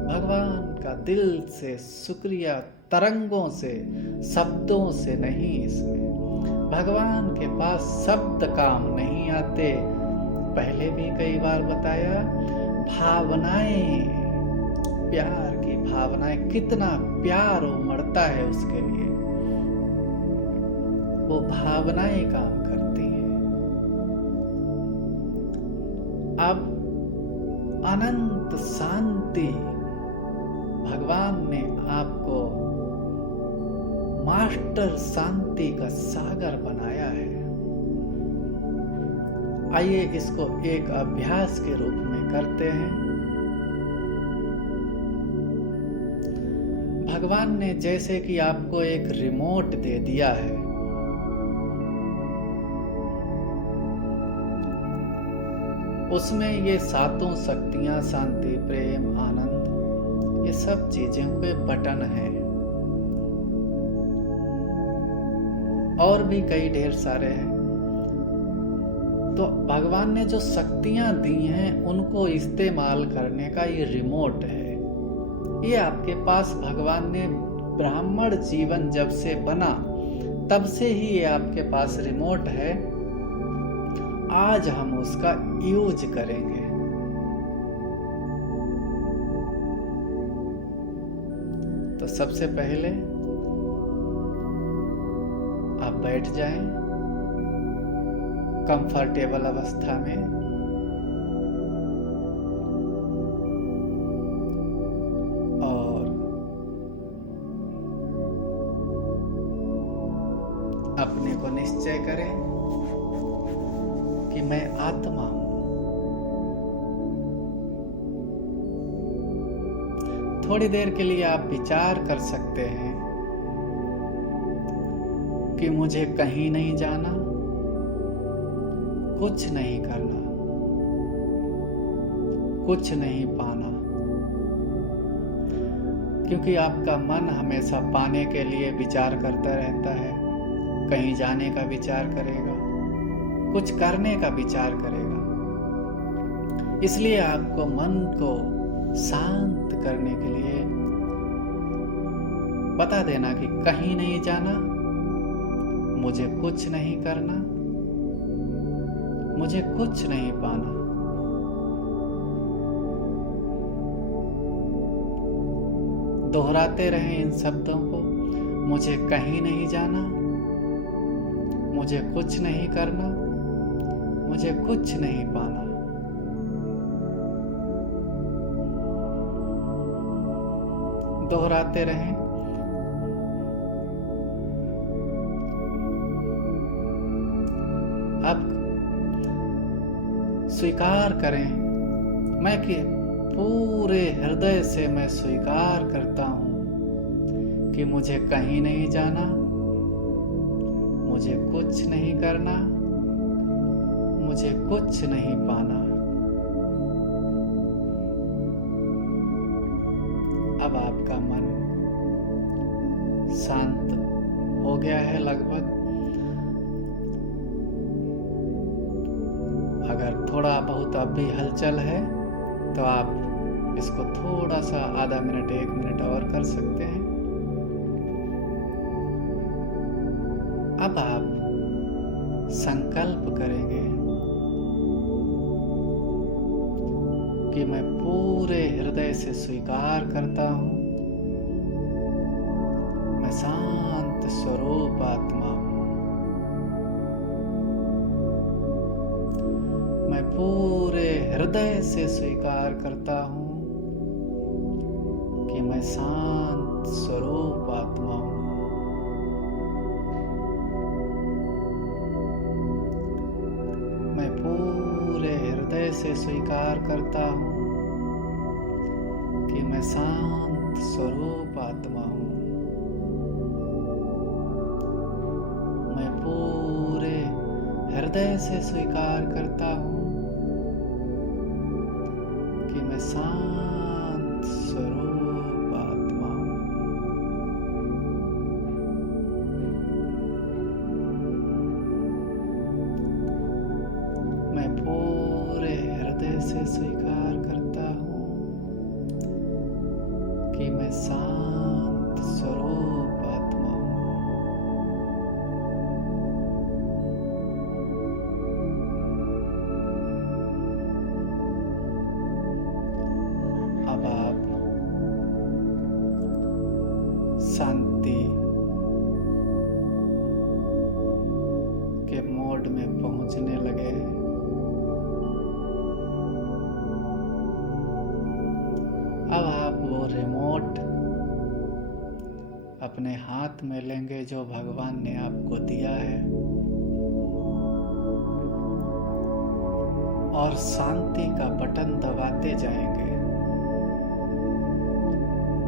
भगवान का दिल से शुक्रिया, तरंगों से, शब्दों से नहीं। इसमें भगवान के पास शब्द काम नहीं आते। पहले भी कई बार बताया, भावनाएं, प्यार की भावनाएं, कितना प्यार उमड़ता है उसके लिए, वो भावनाएं काम करती हैं। अब अनंत शांति, भगवान ने आपको मास्टर शांति का सागर बनाया है। आइए इसको एक अभ्यास के रूप में करते हैं। भगवान ने जैसे कि आपको एक रिमोट दे दिया है, उसमें ये सातों शक्तियां, शांति, प्रेम, आनंद, ये सब चीजें के बटन हैं। और भी कई ढेर सारे हैं। तो भगवान ने जो शक्तियां दी हैं उनको इस्तेमाल करने का ये रिमोट है। ये आपके पास भगवान ने ब्राह्मण जीवन जब से बना तब से ही ये आपके पास रिमोट है। आज हम उसका यूज करेंगे। तो सबसे पहले आप बैठ जाएं कंफर्टेबल अवस्था में। और अपने को निश्चय करें कि मैं आत्मा हूं। थोड़ी देर के लिए आप विचार कर सकते हैं कि मुझे कहीं नहीं जाना, कुछ नहीं करना, कुछ नहीं पाना, क्योंकि आपका मन हमेशा पाने के लिए विचार करता रहता है। कहीं जाने का विचार करेगा, कुछ करने का विचार करेगा। इसलिए आपको मन को शांत करने के लिए बता देना कि कहीं नहीं जाना, मुझे कुछ नहीं करना, मुझे कुछ नहीं पाना। दोहराते रहें इन शब्दों को। मुझे कहीं नहीं जाना, मुझे कुछ नहीं करना, मुझे कुछ नहीं पाना। दोहराते रहें। अब स्वीकार करें, मैं कि पूरे हृदय से मैं स्वीकार करता हूं कि मुझे कहीं नहीं जाना, मुझे कुछ नहीं करना, मुझे कुछ नहीं पाना। अब आपका मन शांत हो गया है लगभग। अगर थोड़ा बहुत अब भी हलचल है तो आप इसको थोड़ा सा आधा मिनट, 1 मिनट और कर सकते हैं। अब आप संकल्प करेंगे कि मैं पूरे हृदय से स्वीकार करता हूं, मैं शांत स्वरूप आत्मा हूं। मैं पूरे हृदय से स्वीकार करता हूं कि मैं शांत स्वरूप आत्मा हूं। मैं पूरे हृदय से स्वीकार करता हूं कि मैं शांत स्वरूप आत्मा हूं। मैं पूरे हृदय से स्वीकार करता हूं कि मैं शांत स्वरूप आत्मा हूं। मैं पूरे हृदय से स्वीकार करता हूं कि मैं शांत स्वरूप आत्मा हूं। अब आप शांति के मोड में पहुंचने लगे। अब आप वो रिमोट अपने हाथ में लेंगे जो भगवान ने आपको दिया है, और शांति का बटन दबाते जाएंगे।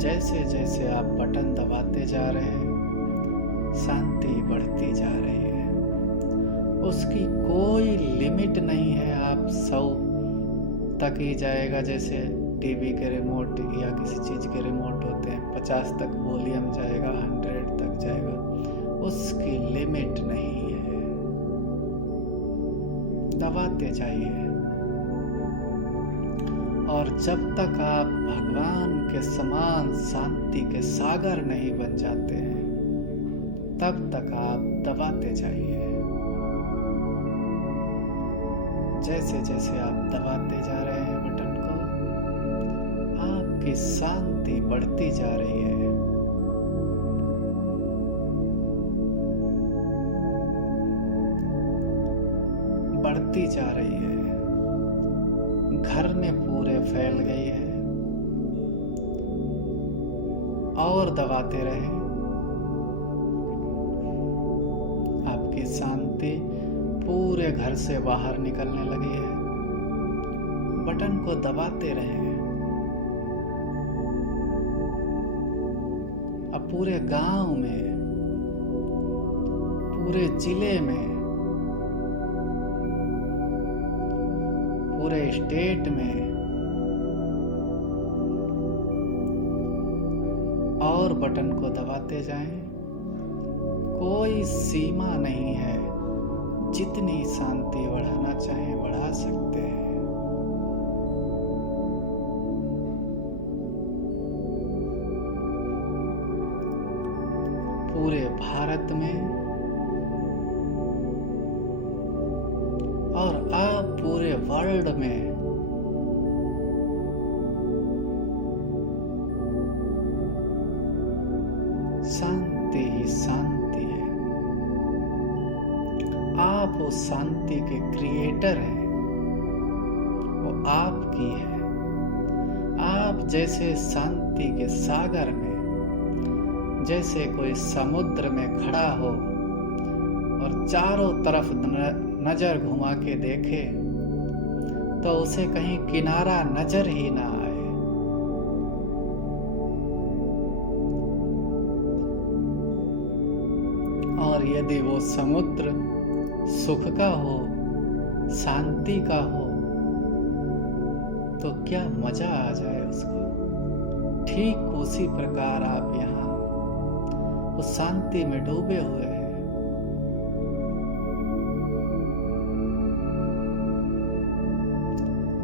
जैसे जैसे आप बटन दबाते जा रहे हैं, शांति बढ़ती जा रही है। उसकी कोई लिमिट नहीं है। आप 100, तक ही जाएगा, जैसे टीवी के रिमोट या किसी चीज़ के रिमोट होते हैं, 50 तक वॉल्यूम जाएगा, 100 तक जाएगा, उसकी लिमिट नहीं है। दबाते जाइए, और जब तक आप भगवान के समान शांति के सागर नहीं बन जाते हैं, तब तक आप दबाते जाइए। जैसे जैसे आप दबाते जा रहे हैं बटन को, आपकी शांति बढ़ती जा रही है। बढ़ती जा रही है, घर में पूरे फैल गई है। और दबाते रहें, आपकी शांति पूरे घर से बाहर निकलने लगी है। बटन को दबाते रहें। अब पूरे गांव में, पूरे जिले में, पूरे स्टेट में और बटन को दबाते जाएं। कोई सीमा नहीं है, जितनी शांति बढ़ाना चाहें बढ़ा सकते हैं। पूरे भारत में और अब पूरे वर्ल्ड में शांति ही शांति है। आप उस शांति के क्रिएटर हैं, वो आपकी है। आप जैसे शांति के सागर में, जैसे कोई समुद्र में खड़ा हो और चारों तरफ नजर घुमा के देखे तो उसे कहीं किनारा नजर ही ना आए। और यदि वो समुद्र सुख का हो, शांति का हो, तो क्या मजा आ जाए उसको। ठीक उसी प्रकार आप यहाँ उस शांति में डूबे हुए हैं।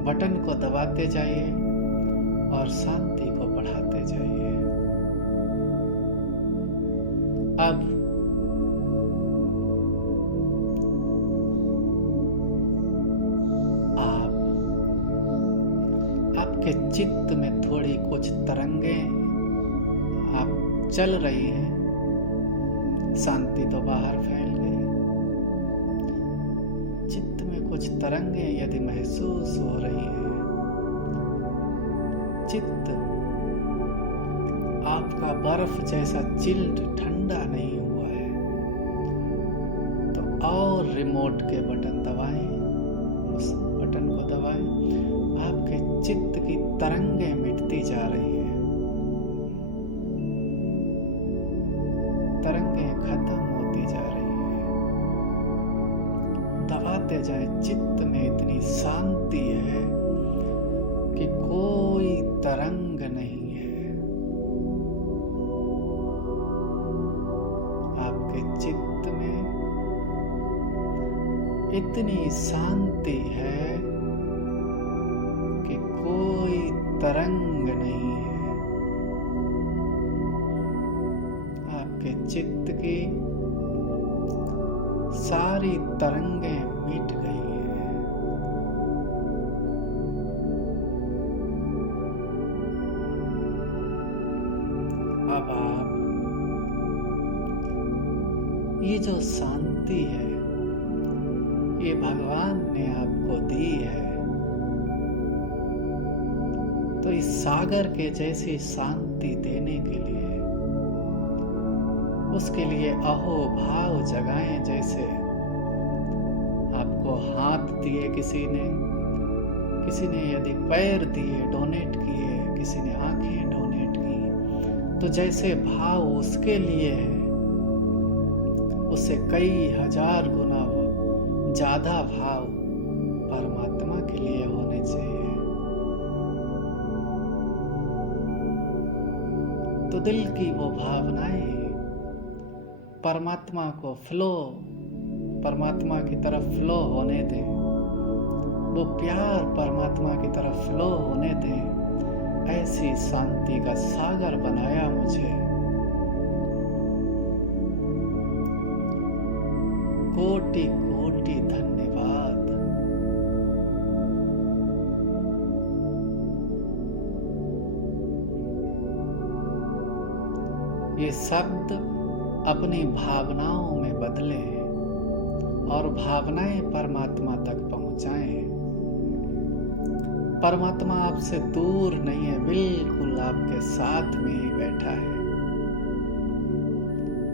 बटन को दबाते जाइए और शांति को बढ़ाते जाइए। अब आपके चित्त में थोड़ी कुछ तरंगें आप चल रही हैं। शांति तो बाहर फैल गई। चित्त में कुछ तरंगें यदि महसूस हो रही हैं, चित्त आपका बर्फ जैसा चिल्ड ठंडा नहीं हुआ है, तो और रिमोट के बटन दबाएं, उस बटन को दबाएं। आपके चित्त की तरंगें मिटती जा रही है, तरंगें खत्म होती जा रही है। दबाते जाए। चित्त में इतनी शांति है कि कोई तरंग नहीं है। आपके चित्त में इतनी शांति है कि कोई तरंग नहीं है। आपके चित्त की सारी तरंगें मिट गई हैं। अब आप ये जो शांति है, ये भगवान ने आपको दी है, तो इस सागर के जैसी शांति देने के लिए, उसके लिए अहो भाव जगाएं। जैसे आपको हाथ दिए किसी ने यदि पैर दिए, डोनेट किए, किसी ने आंखें डोनेट की, तो जैसे भाव उसके लिए है, उससे कई हजार गुना ज्यादा भाव परमात्मा के लिए होने चाहिए। दिल की वो भावनाएं परमात्मा को परमात्मा की तरफ फ्लो होने दें। वो प्यार परमात्मा की तरफ फ्लो होने दें। ऐसी शांति का सागर बनाया मुझे। कोटि कोटि धन्यवाद। ये शब्द अपनी भावनाओं में बदले और भावनाएं परमात्मा तक पहुंचाएं। परमात्मा आपसे दूर नहीं है, बिल्कुल आपके साथ में ही बैठा है,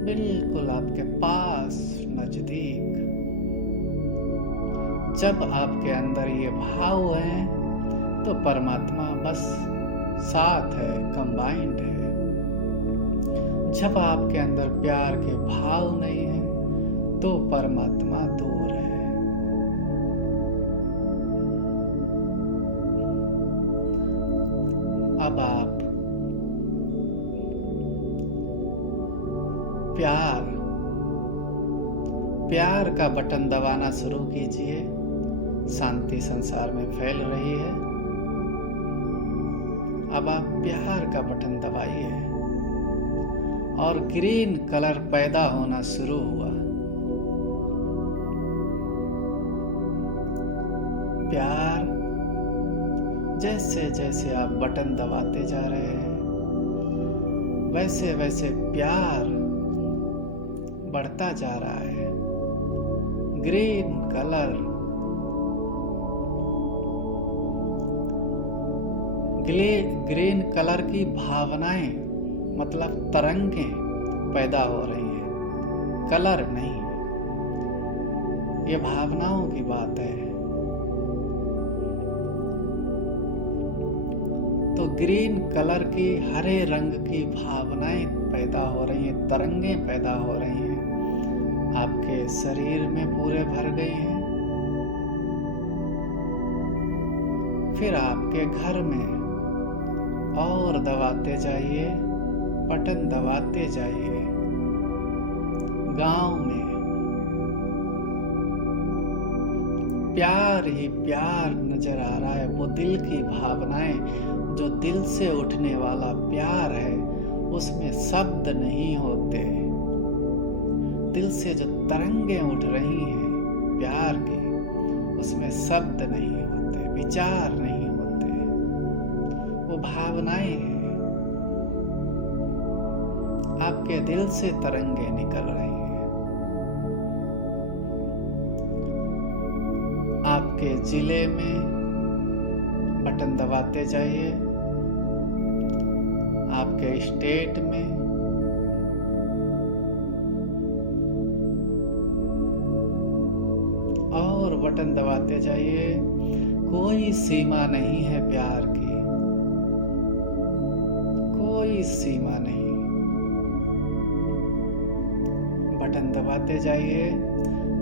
बिल्कुल आपके पास नजदीक। जब आपके अंदर ये भाव है तो परमात्मा बस साथ है, कंबाइंड है। जब आपके अंदर प्यार के भाव नहीं है तो परमात्मा दूर है। अब आप प्यार का बटन दबाना शुरू कीजिए। शांति संसार में फैल रही है। अब आप प्यार का बटन दबाइए और ग्रीन कलर पैदा होना शुरू हुआ। प्यार, जैसे जैसे आप बटन दबाते जा रहे हैं वैसे वैसे प्यार बढ़ता जा रहा है। ग्रीन कलर, ग्रीन कलर की भावनाएं मतलब तरंगें पैदा हो रही हैं, कलर नहीं। ये भावनाओं की बात है। तो ग्रीन कलर की, हरे रंग की भावनाएं पैदा हो रही हैं, तरंगें पैदा हो रही हैं, आपके शरीर में पूरे भर गई हैं। फिर आपके घर में और दबाते जाइए, बटन दबाते जाइए। गांव में प्यार ही प्यार नजर आ रहा है। वो दिल की भावनाएं, जो दिल से उठने वाला प्यार है, उसमें शब्द नहीं होते। दिल से जो तरंगें उठ रही हैं प्यार की, उसमें शब्द नहीं होते, विचार नहीं होते, वो भावनाएं हैं। आपके दिल से तरंगे निकल रही हैं। आपके जिले में बटन दबाते जाइए, आपके स्टेट में, और बटन दबाते जाइए। कोई सीमा नहीं है प्यार की, कोई सीमा नहीं। बटन दबाते जाइए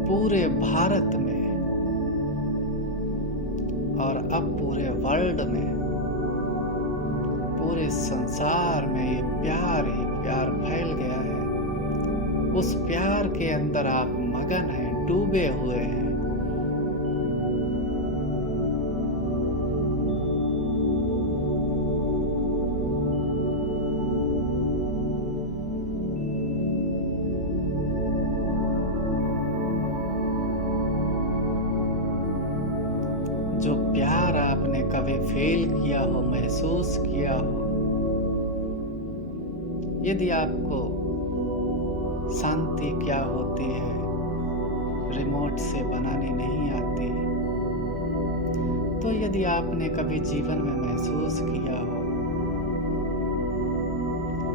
पूरे भारत में और अब पूरे वर्ल्ड में, पूरे संसार में ये प्यार ही प्यार फैल गया है। उस प्यार के अंदर आप मगन हैं, डूबे हुए हैं। जो प्यार आपने कभी फील किया हो, महसूस किया हो, यदि आपको शांति क्या होती है रिमोट से बनानी नहीं आती, तो यदि आपने कभी जीवन में महसूस किया हो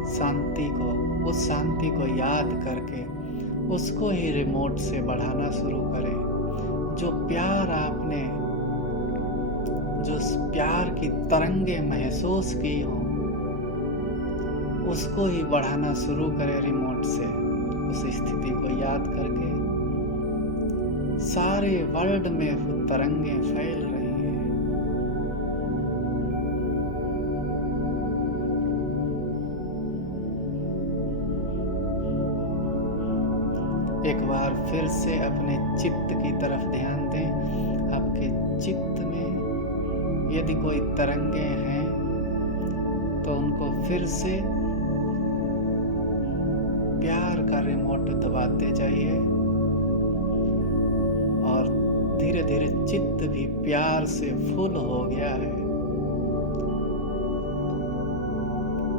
शांति को, उस शांति को याद करके उसको ही रिमोट से बढ़ाना शुरू करें। जो प्यार आपने, जो प्यार की तरंगे महसूस की हो, उसको ही बढ़ाना शुरू करें रिमोट से। उस स्थिति को याद करके सारे वर्ल्ड में वो तरंगे फैल रही हैं। एक बार फिर से अपने चित्त की तरफ ध्यान दें। आपके चित्त में यदि कोई तरंगे हैं तो उनको फिर से प्यार का रिमोट दबाते जाइए और धीरे धीरे चित्त भी प्यार से फुल हो गया है।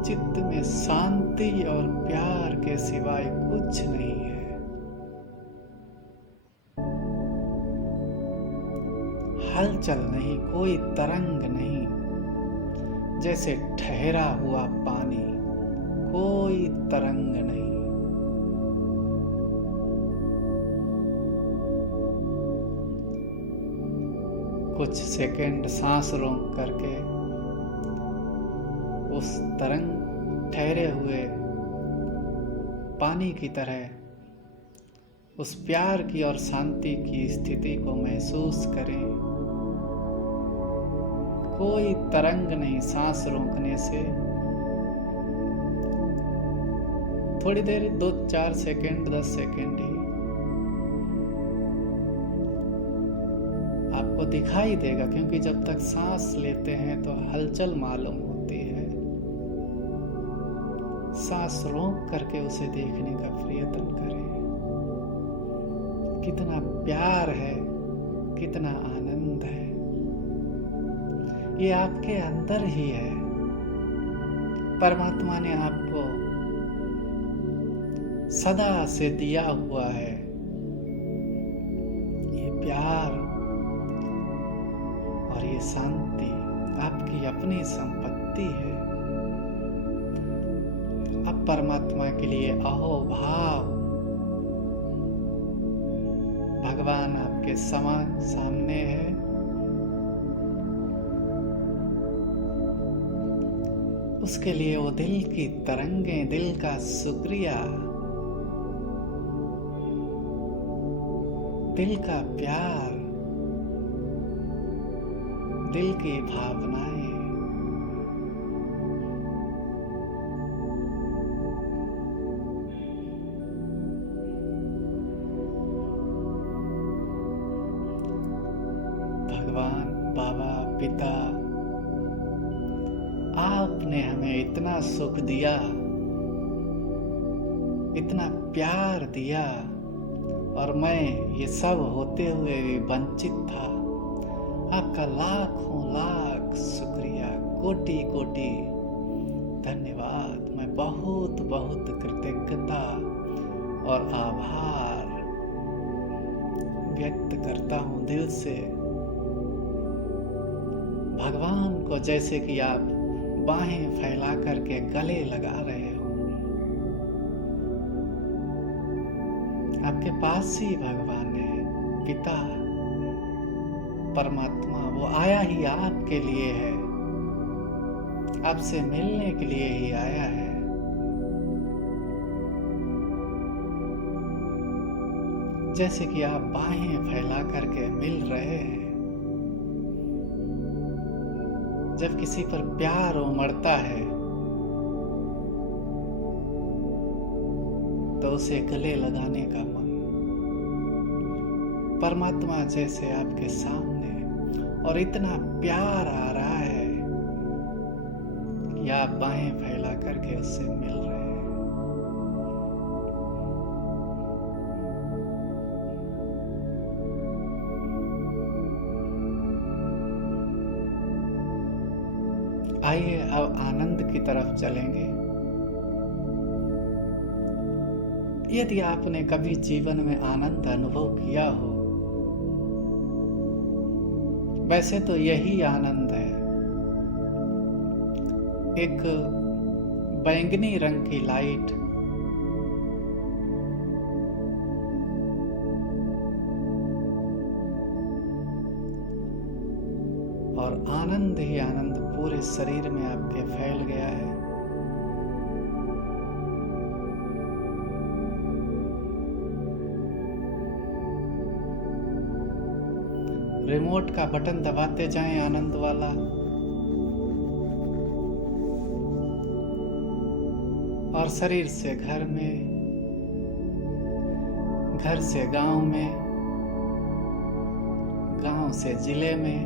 चित्त में शांति और प्यार के सिवाय कुछ नहीं है। हलचल नहीं, कोई तरंग नहीं, जैसे ठहरा हुआ पानी, कोई तरंग नहीं। कुछ सेकंड सांस रोक करके उस तरंग ठहरे हुए पानी की तरह उस प्यार की और शांति की स्थिति को महसूस करें। कोई तरंग नहीं। सांस रोकने से थोड़ी देर 2-4 सेकंड 10 सेकंड ही आपको दिखाई देगा, क्योंकि जब तक सांस लेते हैं तो हलचल मालूम होती है। सांस रोक करके उसे देखने का प्रयत्न करें। कितना प्यार है, कितना आनंद है, ये आपके अंदर ही है। परमात्मा ने आपको सदा से दिया हुआ है। ये प्यार और ये शांति आपकी अपनी संपत्ति है। अब परमात्मा के लिए अहोभाव भगवान आपके सामने है। उसके लिए वो दिल की तरंगे, दिल का शुक्रिया, दिल का प्यार, दिल की भावनाएं, भगवान, बाबा, पिता, आपने हमें इतना सुख दिया, इतना प्यार दिया, और मैं ये सब होते हुए भी वंचित था। आपका लाखों लाख शुक्रिया, कोटि कोटि धन्यवाद। मैं बहुत बहुत कृतज्ञता और आभार व्यक्त करता हूँ दिल से। भगवान को जैसे कि आप बाहें फैला करके गले लगा रहे हो। आपके पास ही भगवान है, पिता परमात्मा, वो आया ही आपके लिए है, आपसे मिलने के लिए ही आया है। जैसे कि आप बाहें फैला करके मिल रहे हैं। जब किसी पर प्यार उमड़ता है तो उसे गले लगाने का मन, परमात्मा जैसे आपके सामने, और इतना प्यार आ रहा है कि आप बाहें फैला करके उससे मिल रहे हैं। आइए अब आनंद की तरफ चलेंगे। यदि आपने कभी जीवन में आनंद अनुभव किया हो, वैसे तो यही आनंद है। एक बैंगनी रंग की लाइट और आनंद ही आनंद पूरे शरीर में आपके फैल गया है। रिमोट का बटन दबाते जाएं आनंद वाला, और शरीर से घर में घर से गांव में, गांव से जिले में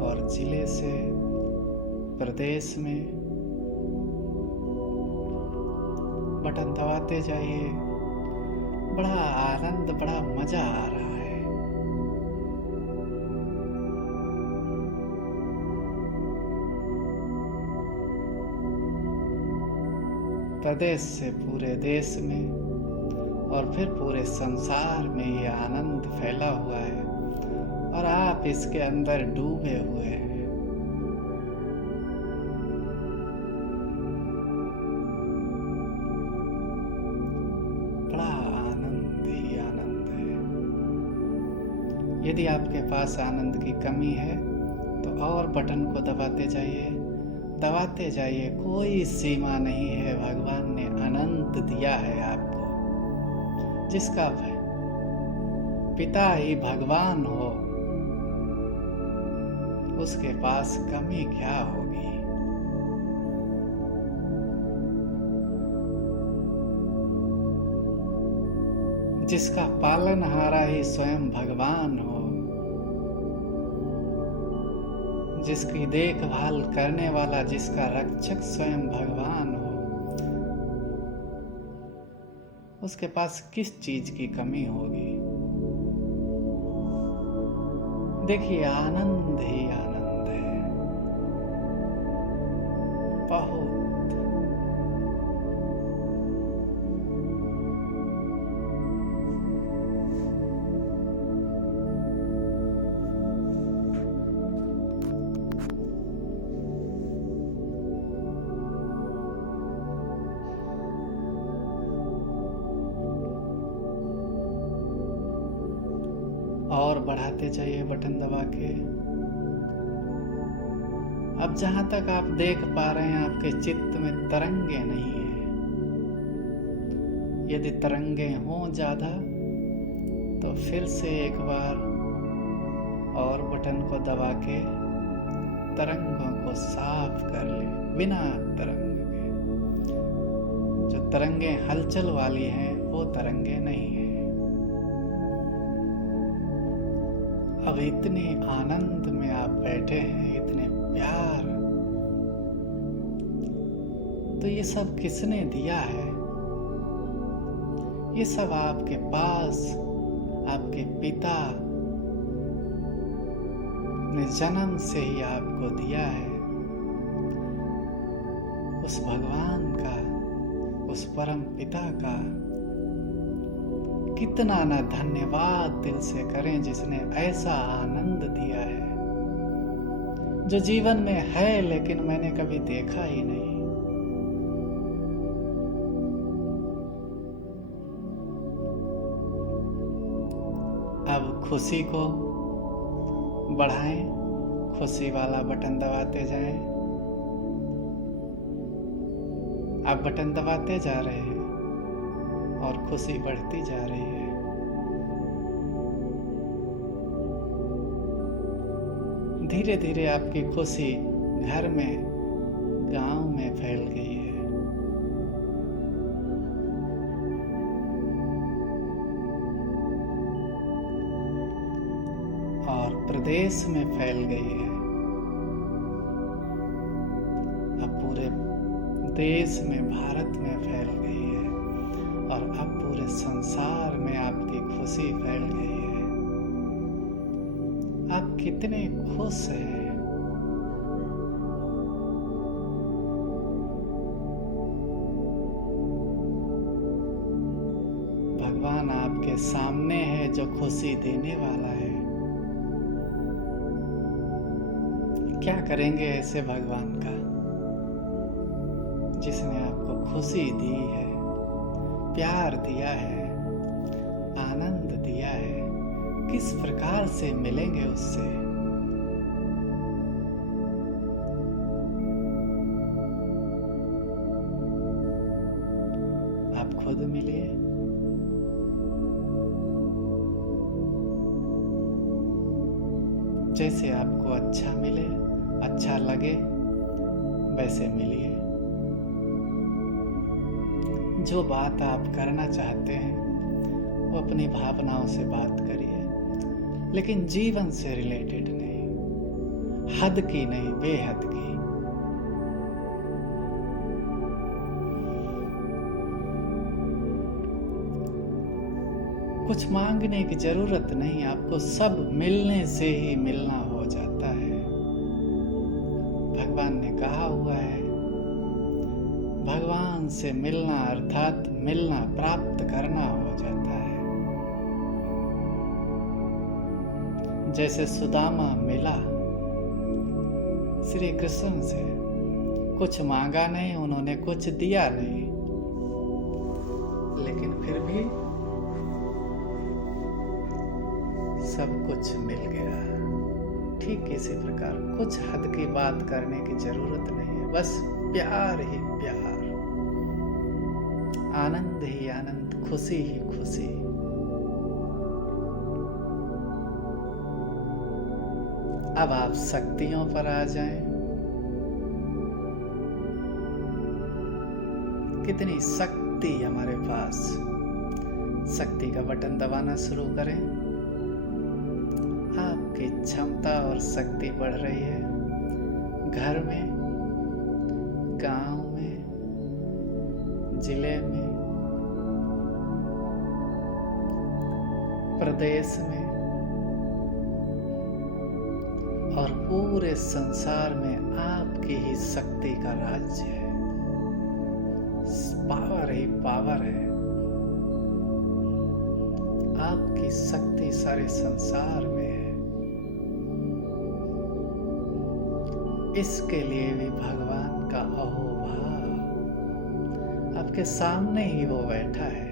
और जिले से प्रदेश में बटन दबाते जाइए। बड़ा आनंद, बड़ा मजा आ रहा है। प्रदेश से पूरे देश में और फिर पूरे संसार में ये आनंद फैला हुआ है और आप इसके अंदर डूबे हुए हैं। बड़ा आनंद ही आनंद है। यदि आपके पास आनंद की कमी है तो और बटन को दबाते जाइए, दबाते जाइए। कोई सीमा नहीं है। भगवान ने अनंत दिया है आपको। जिसका पिता ही भगवान हो, उसके पास कमी क्या होगी। जिसका पालनहारा ही स्वयं भगवान हो, जिसकी देखभाल करने वाला, जिसका रक्षक स्वयं भगवान हो, उसके पास किस चीज की कमी होगी। देखिए, आनंद ही आनंद है। बहुत और बढ़ाते जाइए बटन दबा के। अब जहां तक आप देख पा रहे हैं, आपके चित्त में तरंगे नहीं है। यदि तरंगे हों ज्यादा तो फिर से एक बार और बटन को दबा के तरंगों को साफ कर ले। बिना तरंग के जो तरंगे हलचल वाली हैं वो तरंगे नहीं है। अब इतने आनंद में आप बैठे हैं, इतने प्यार, तो ये सब किसने दिया है? ये सब आपके पास आपके पिता ने जन्म से ही आपको दिया है। उस भगवान का, उस परम पिता का कितना ना धन्यवाद दिल से करें, जिसने ऐसा आनंद दिया है जो जीवन में है लेकिन मैंने कभी देखा ही नहीं। अब खुशी को बढ़ाएं, खुशी वाला बटन दबाते जाएं। आप बटन दबाते जा रहे हैं और खुशी बढ़ती जा रही है। धीरे धीरे आपकी खुशी घर में, गांव में फैल गई है। और प्रदेश में फैल गई है। अब पूरे देश में, भारत में फैल गई है और अब पूरे संसार में आपकी खुशी फैल गई है। आप कितने खुश हैं। भगवान आपके सामने है जो खुशी देने वाला है। क्या करेंगे ऐसे भगवान का, जिसने आपको खुशी दी है, प्यार दिया है, आनंद दिया है। किस प्रकार से मिलेंगे उससे? आप खुद मिलिए। जैसे आपको अच्छा मिले, अच्छा लगे, वैसे मिलिए। जो बात आप करना चाहते हैं वो अपनी भावनाओं से बात करिए, लेकिन जीवन से रिलेटेड नहीं, हद की नहीं, बेहद की। कुछ मांगने की जरूरत नहीं, आपको सब मिलने से ही मिलना हो जाता है। भगवान ने कहा हुआ है, भगवान से मिलना अर्थात मिलना, प्राप्त करना हो जाता है। जैसे सुदामा मिला श्री कृष्ण से, कुछ मांगा नहीं, उन्होंने कुछ दिया नहीं, लेकिन फिर भी सब कुछ मिल गया। ठीक इसी प्रकार कुछ हद की बात करने की जरूरत नहीं है, बस प्यार ही प्यार, आनंद ही आनंद, खुशी ही खुशी। अब आप शक्तियों पर आ जाएं। कितनी शक्ति हमारे पास, शक्ति का बटन दबाना शुरू करें। आपकी क्षमता और शक्ति बढ़ रही है। घर में, गांव में, जिले में, प्रदेश में और पूरे संसार में आपकी ही शक्ति का राज्य है। पावर ही पावर है। आपकी शक्ति सारे संसार में है। इसके लिए भी भगवान का अहोभाव, आपके सामने ही वो बैठा है।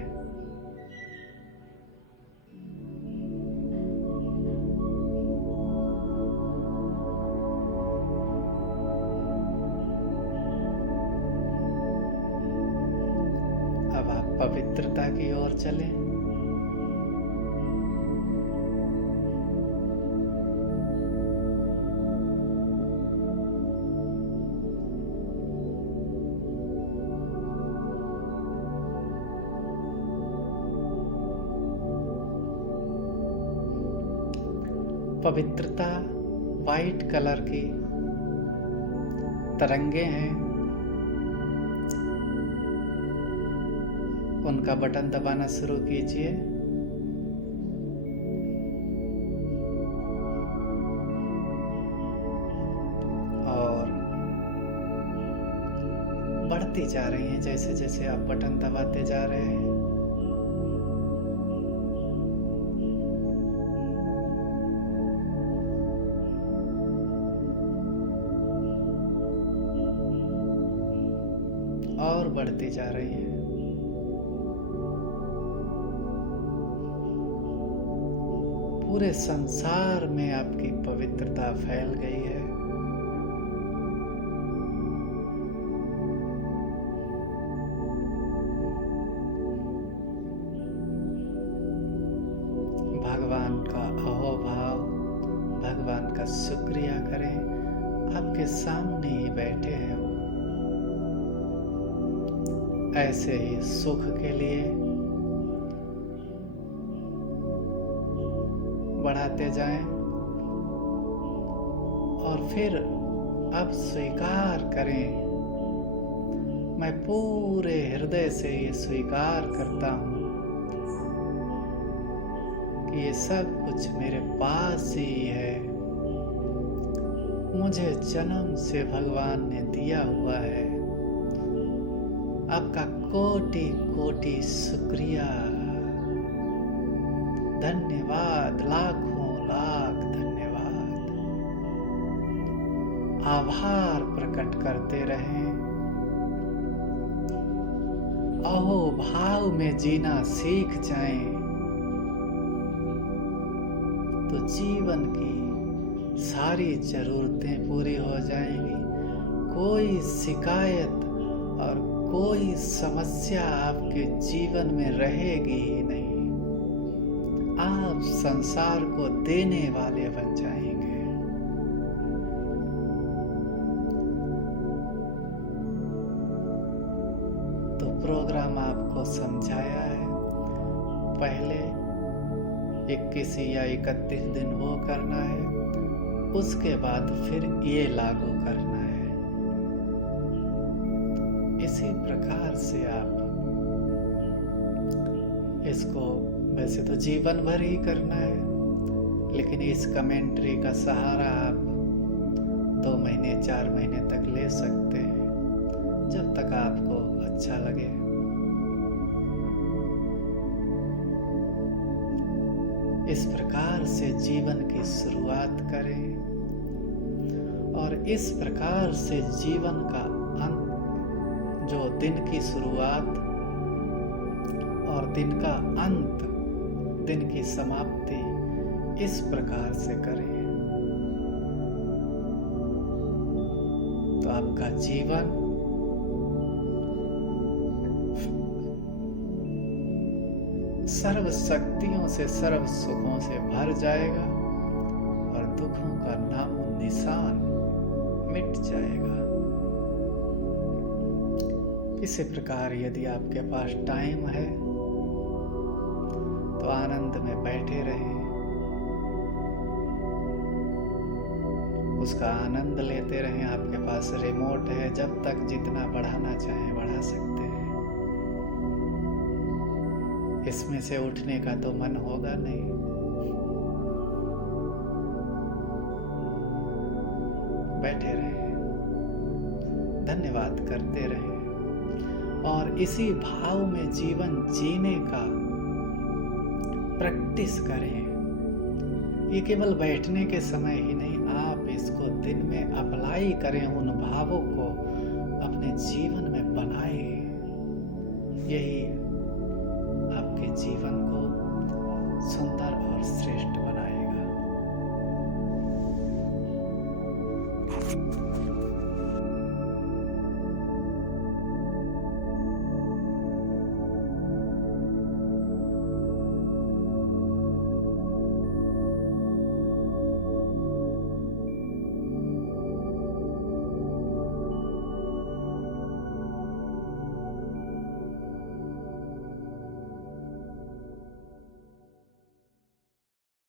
अब आप पवित्रता की ओर चलें। पवित्रता वाइट कलर की तरंगे हैं, उनका बटन दबाना शुरू कीजिए। और बढ़ती जा रही हैं जैसे जैसे आप बटन दबाते जा रहे हैं। और बढ़ती जा रही है। पूरे संसार में आपकी पवित्रता फैल गई है। भगवान का अहोभाव, भगवान का शुक्रिया करें। आपके सामने ही बैठे हैं वो। ऐसे ही सुख के लिए बढ़ाते जाएं और फिर अब स्वीकार करें, मैं पूरे हृदय से ये स्वीकार करता हूं कि ये सब कुछ मेरे पास ही है। मुझे जन्म से भगवान ने दिया हुआ है। आपका कोटि कोटि शुक्रिया, धन्यवाद, लाखों लाख धन्यवाद। आभार प्रकट करते रहें। अहोभाव में जीना सीख जाएं तो जीवन की सारी जरूरतें पूरी हो जाएंगी। कोई शिकायत और कोई समस्या आपके जीवन में रहेगी ही नहीं। आप संसार को देने वाले बन जाएंगे। तो प्रोग्राम आपको समझाया है, पहले 21 या 31 दिन वो करना है, उसके बाद फिर ये लागू करना है। इसी प्रकार से आप इसको वैसे तो जीवन भर ही करना है, लेकिन इस कमेंट्री का सहारा आप 2 महीने 4 महीने तक ले सकते हैं, जब तक आपको अच्छा लगे। इस प्रकार से जीवन की शुरुआत करें और इस प्रकार से जीवन का अंत, जो दिन की शुरुआत और दिन का अंत, दिन की समाप्ति, इस प्रकार से करें तो आपका जीवन सर्व शक्तियों से, सर्व सुखों से भर जाएगा और दुखों का नामो निशान मिट जाएगा। इसी प्रकार यदि आपके पास टाइम है तो आनंद में बैठे रहें, उसका आनंद लेते रहें। आपके पास रिमोट है, जब तक जितना बढ़ाना चाहें बढ़ा सकते हैं। इसमें से उठने का तो मन होगा नहीं। बैठे रहें, धन्यवाद करते रहें और इसी भाव में जीवन जीने का प्रैक्टिस करें। ये केवल बैठने के समय ही नहीं, आप इसको दिन में अप्लाई करें, उन भावों को अपने जीवन में बनाएं। यही